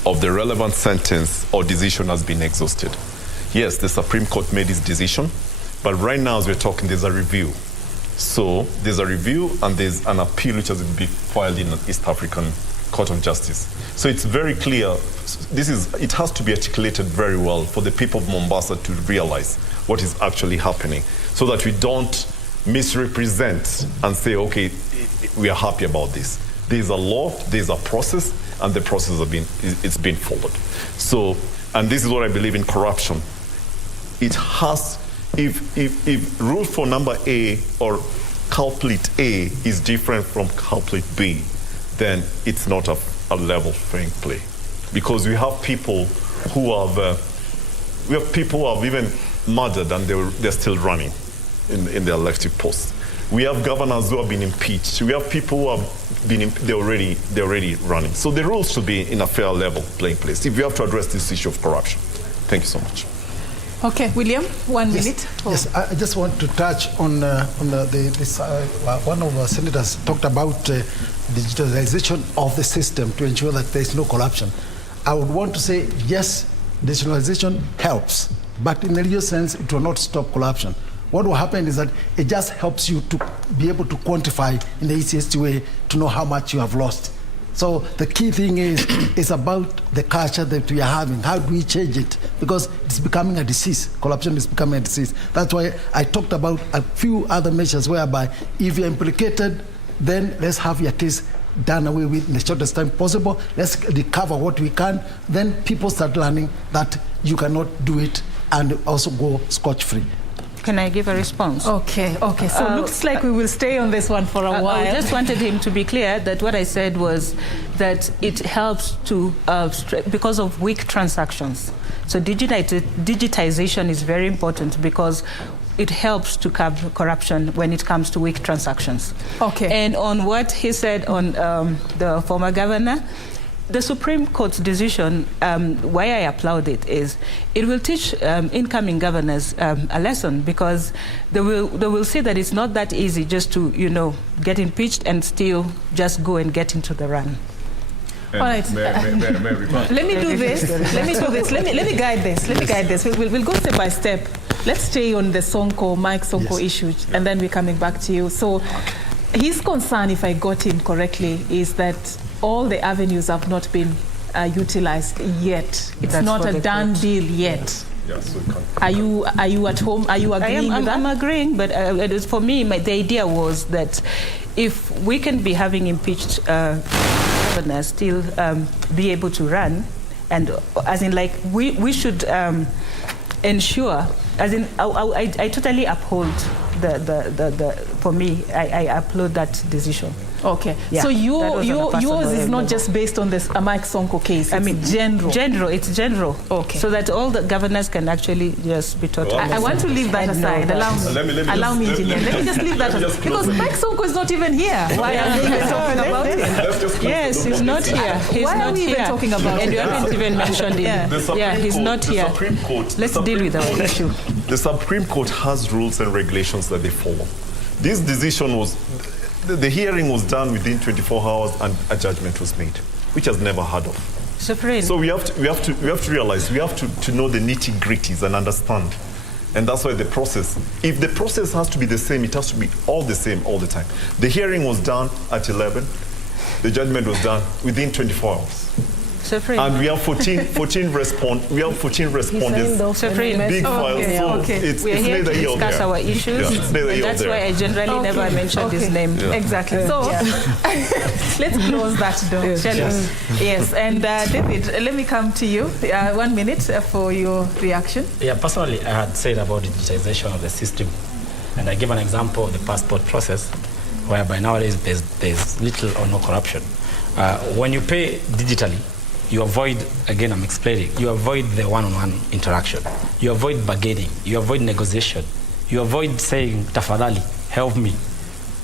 of the relevant sentence or decision has been exhausted. Yes, the Supreme Court made its decision, but right now as we're talking, there's a review. So there's a review and there's an appeal which has been filed in the East African Court of Justice. So it's very clear, it has to be articulated very well for the people of Mombasa to realize what is actually happening, so that we don't misrepresent and say, okay, we are happy about this. There's a law, there's a process, and the process it's been followed. So, and this is what I believe in corruption. It has, if rule for number A or culprit A is different from culprit B, then it's not a level playing play. Because we have people who have even murdered and they're still running in the elective posts. We have governors who have been impeached. We have people who have been, they're already running. So the rules should be in a fair level playing place if we have to address this issue of corruption. Thank you so much. Okay, William, 1 minute. Yes, I just want to touch on this. One of our senators talked about digitalization of the system to ensure that there is no corruption. I would want to say, yes, digitalization helps, but in the real sense, it will not stop corruption. What will happen is that it just helps you to be able to quantify in the easiest way to know how much you have lost. So the key thing is about the culture that we are having. How do we change it? Because it's becoming a disease. Corruption is becoming a disease. That's why I talked about a few other measures whereby if you're implicated, then let's have your case done away with in the shortest time possible. Let's recover what we can. Then people start learning that you cannot do it and also go scotch-free. Can I give a response? Okay. So looks like we will stay on this one for a while. I just wanted him to be clear that what I said was that it helps to, because of weak transactions. So digitization is very important because it helps to curb corruption when it comes to weak transactions. Okay. And on what he said on the former governor, The Supreme Court's decision, why I applaud it is it will teach incoming governors a lesson, because they will see that it's not that easy just to, get impeached and still just go and get into the run. All right. Let me do this. Let me guide this. We'll go step by step. Let's stay on the Mike Sonko issue, and then we're coming back to you. So his concern, if I got him correctly, is that all the avenues have not been utilized yet. It's not a done deal yet. Yes, so are you at home? Are you agreeing with that? I'm agreeing, but for me, the idea was that if we can be having impeached governors still be able to run, and as in like we should ensure, as in I totally uphold the for me I applaud that decision. Okay, yeah, so yours is not just based on this Mike Sonko case. I mean, general. It's general. Okay, so that all the governors can actually just be taught. I want to leave that aside. Allow me, engineer. Let me just leave that aside, because Mike Sonko is not even here. Why are we even talking about him? Yes, he's not here. Why are we even talking about him? And you haven't even mentioned him. Yeah, he's not here. Let's deal with our issue. The Supreme Court has rules and regulations that they follow. This decision was. The hearing was done within 24 hours and a judgment was made, which has never heard of. Supreme. So we have to realize, we have to know the nitty-gritties and understand. And that's why the process, if the process has to be the same, it has to be all the same all the time. The hearing was done at 11. The judgment was done within 24 hours. Supreme. And we have 14 respondents. Big files. So it's neither here or there. Discuss our issues. And that's why I generally never mentioned his name. Yeah. Exactly. So let's close that door, shall we? Yes. And David, let me come to you. 1 minute for your reaction. Yeah, personally, I had said about the digitization of the system, and I gave an example of the passport process, whereby nowadays there's little or no corruption. When you pay digitally, you avoid, again I'm explaining, you avoid the one-on-one interaction. You avoid bargaining. You avoid negotiation. You avoid saying, tafadhali, help me.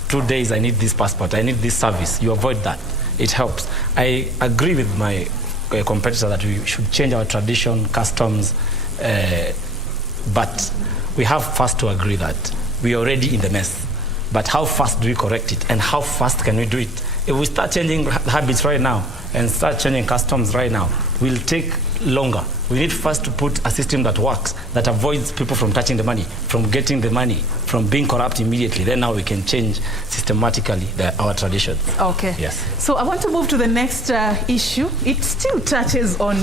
2 days, I need this passport, I need this service. You avoid that. It helps. I agree with my competitor that we should change our tradition, customs, but we have first to agree that we are already in the mess. But how fast do we correct it, and how fast can we do it? If we start changing habits right now and start changing customs right now, will take longer. We need first to put a system that works, that avoids people from touching the money, from getting the money, from being corrupt immediately. Then now we can change systematically our traditions. Okay. Yes. So I want to move to the next issue. It still touches on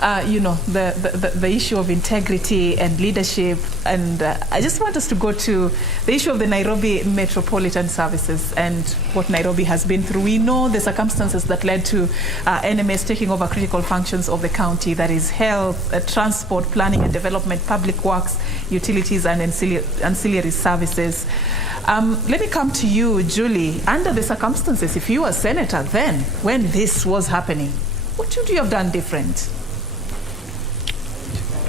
the issue of integrity and leadership, and I just want us to go to the issue of the Nairobi Metropolitan Services and what Nairobi has been through. We know the circumstances that led to NMS taking over critical functions of the county, that is health, transport, planning and development, public works, utilities and ancillary services. Let me come to you, Julie. Under the circumstances, if you were senator then, when this was happening, what should you have done different?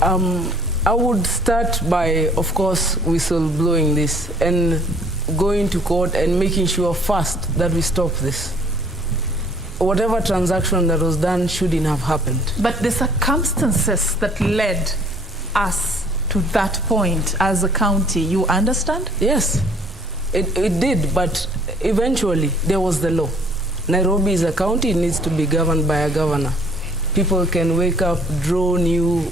I would start by, of course, whistleblowing this and going to court and making sure first that we stop this. Whatever transaction that was done shouldn't have happened. But the circumstances that led us to that point as a county, you understand? Yes, it did, but eventually there was the law. Nairobi is a county, it needs to be governed by a governor. People can wake up, draw new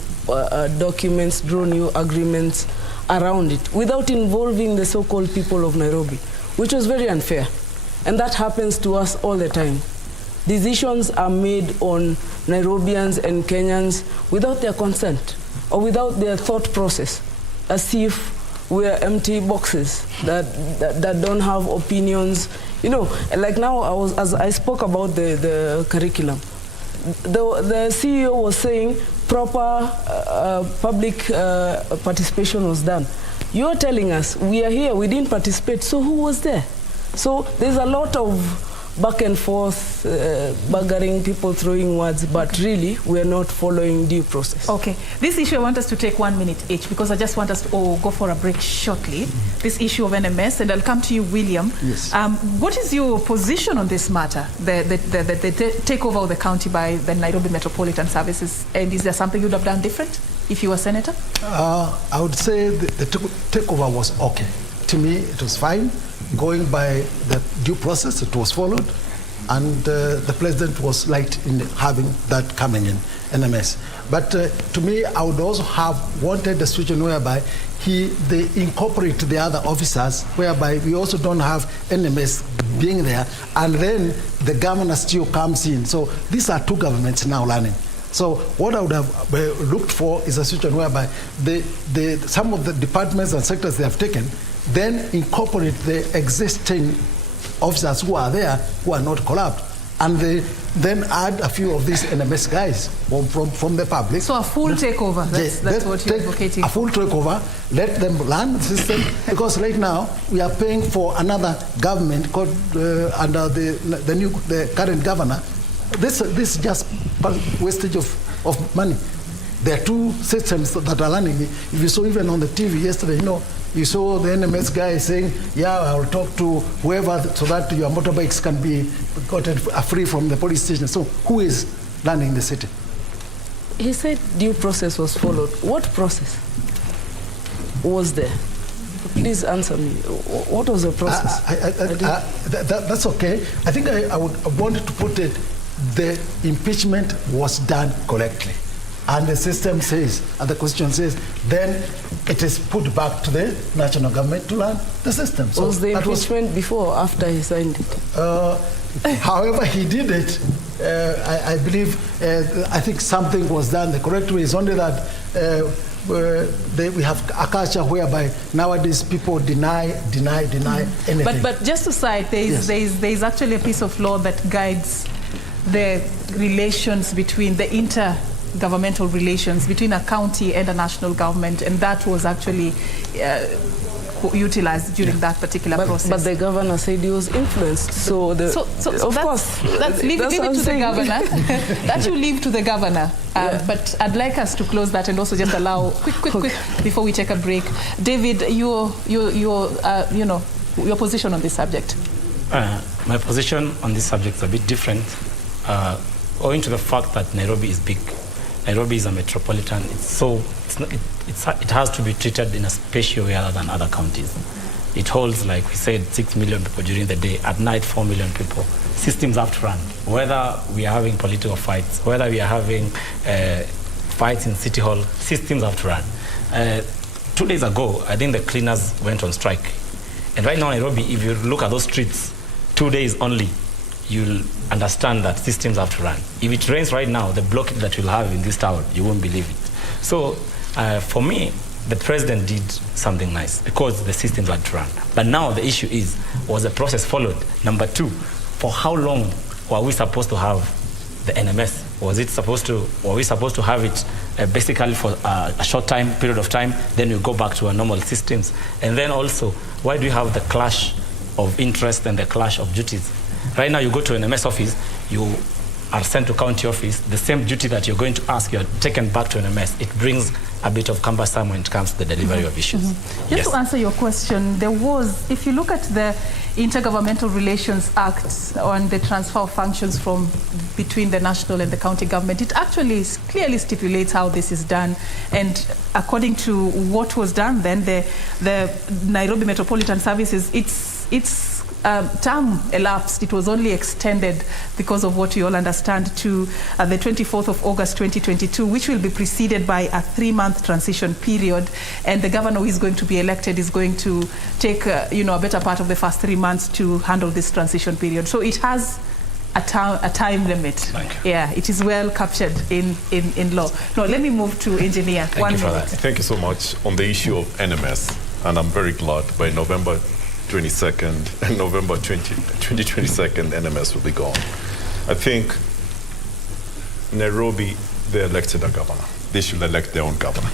documents, draw new agreements around it without involving the so-called people of Nairobi, which was very unfair. And that happens to us all the time. Decisions are made on Nairobians and Kenyans without their consent or without their thought process, as if we're empty boxes that don't have opinions. You know, like now as I spoke about the curriculum, the CEO was saying proper public participation was done. You're telling us we are here, we didn't participate, so who was there? So there's a lot of back and forth, buggering, people throwing words, but really we're not following due process. Okay, this issue I want us to take 1 minute each because I just want us to go for a break shortly. This issue of NMS, and I'll come to you, William. Yes. What is your position on this matter, the takeover of the county by the Nairobi Metropolitan Services, and is there something you'd have done different if you were senator? I would say the takeover was okay. To me, it was fine. Going by the due process, it was followed, and the president was light in having that coming in, NMS. But to me, I would also have wanted a situation whereby they incorporate the other officers, whereby we also don't have NMS being there, and then the governor still comes in. So these are two governments now running. So what I would have looked for is a situation whereby some of the departments and sectors they have taken then incorporate the existing officers who are there, who are not corrupt, and they then add a few of these NMS guys from the public. So a full takeover, that's what you're advocating. A full takeover, let them run the system, because right now we are paying for another government called, under the current governor. This is just wastage of money. There are two systems that are running. If you saw even on the TV yesterday, you saw the NMS guy saying, yeah, I will talk to whoever so that your motorbikes can be gotten free from the police station. So who is running the city? He said due process was followed. What process was there? Please answer me. What was the process? That's okay. I think I wanted to put it, the impeachment was done correctly. And the system says, and the constitution says, then it is put back to the national government to run the system. So was the impeachment before or after he signed it? However he did it, I believe, I think something was done. The correct way is only that we have a culture whereby nowadays people deny anything. But just aside, there is actually a piece of law that guides the relations between the intergovernmental relations between a county and a national government, and that was actually utilized during that particular process. But the governor said he was influenced, so of course, leave it to the governor. That you leave to the governor. But I'd like us to close that and also just allow quick before we take a break. David, your position on this subject. My position on this subject is a bit different, owing to the fact that Nairobi is big. Nairobi is a metropolitan. It has to be treated in a special way other than other counties. It holds, like we said, 6 million people during the day. At night, 4 million people. Systems have to run. Whether we are having political fights, whether we are having fights in City Hall, systems have to run. 2 days ago, I think the cleaners went on strike. And right now in Nairobi, if you look at those streets, 2 days only, you'll understand that systems have to run. If it rains right now, the blockade that you'll have in this town, you won't believe it. So for me, the president did something nice because the systems had to run. But now the issue is, was the process followed? Number two, for how long were we supposed to have the NMS? Were we supposed to have it basically for a short period of time, then we go back to our normal systems? And then also, why do you have the clash of interest and the clash of duties? Right now, you go to an MS office, you are sent to county office, the same duty that you're going to ask, you're taken back to an MS. It brings a bit of cumbersome when it comes to the delivery of issues. Just to answer your question, if you look at the Intergovernmental Relations Act on the transfer of functions between the national and the county government, it actually clearly stipulates how this is done. And according to what was done then, the Nairobi Metropolitan Services, its term elapsed. It was only extended because of what you all understand to the 24th of August 2022, which will be preceded by a 3-month transition period. And the governor who is going to be elected is going to take a better part of the first 3 months to handle this transition period. So it has a time limit. Yeah, it is well captured in law. Now, let me move to engineer. Thank you for that. Thank you so much. On the issue of NMS, and I'm very glad by November 22nd and November 2022nd, NMS will be gone. I think Nairobi, they elected a governor. They should elect their own governor.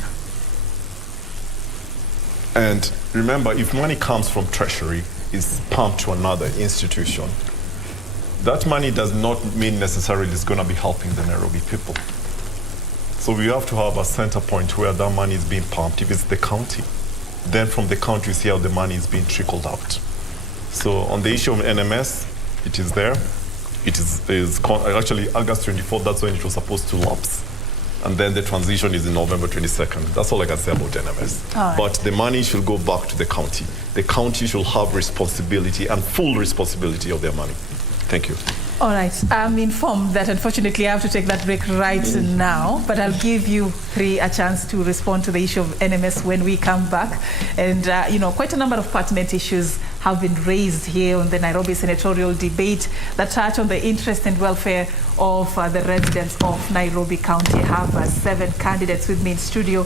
And remember, if money comes from Treasury, it's pumped to another institution, that money does not mean necessarily it's going to be helping the Nairobi people. So we have to have a center point where that money is being pumped, if it's the county. Then from the county, you see how the money is being trickled out. So on the issue of NMS, it is there. It is actually August 24th, that's when it was supposed to lapse. And then the transition is in November 22nd. That's all I can say about NMS. All right. But the money should go back to the county. The county should have responsibility and full responsibility of their money. Thank you. All right, I'm informed that unfortunately I have to take that break right now, but I'll give you three a chance to respond to the issue of NMS when we come back. And, you know, quite a number of pertinent issues have been raised here on the Nairobi Senatorial debate that touch on the interest and welfare of the residents of Nairobi County. I have 7 candidates with me in studio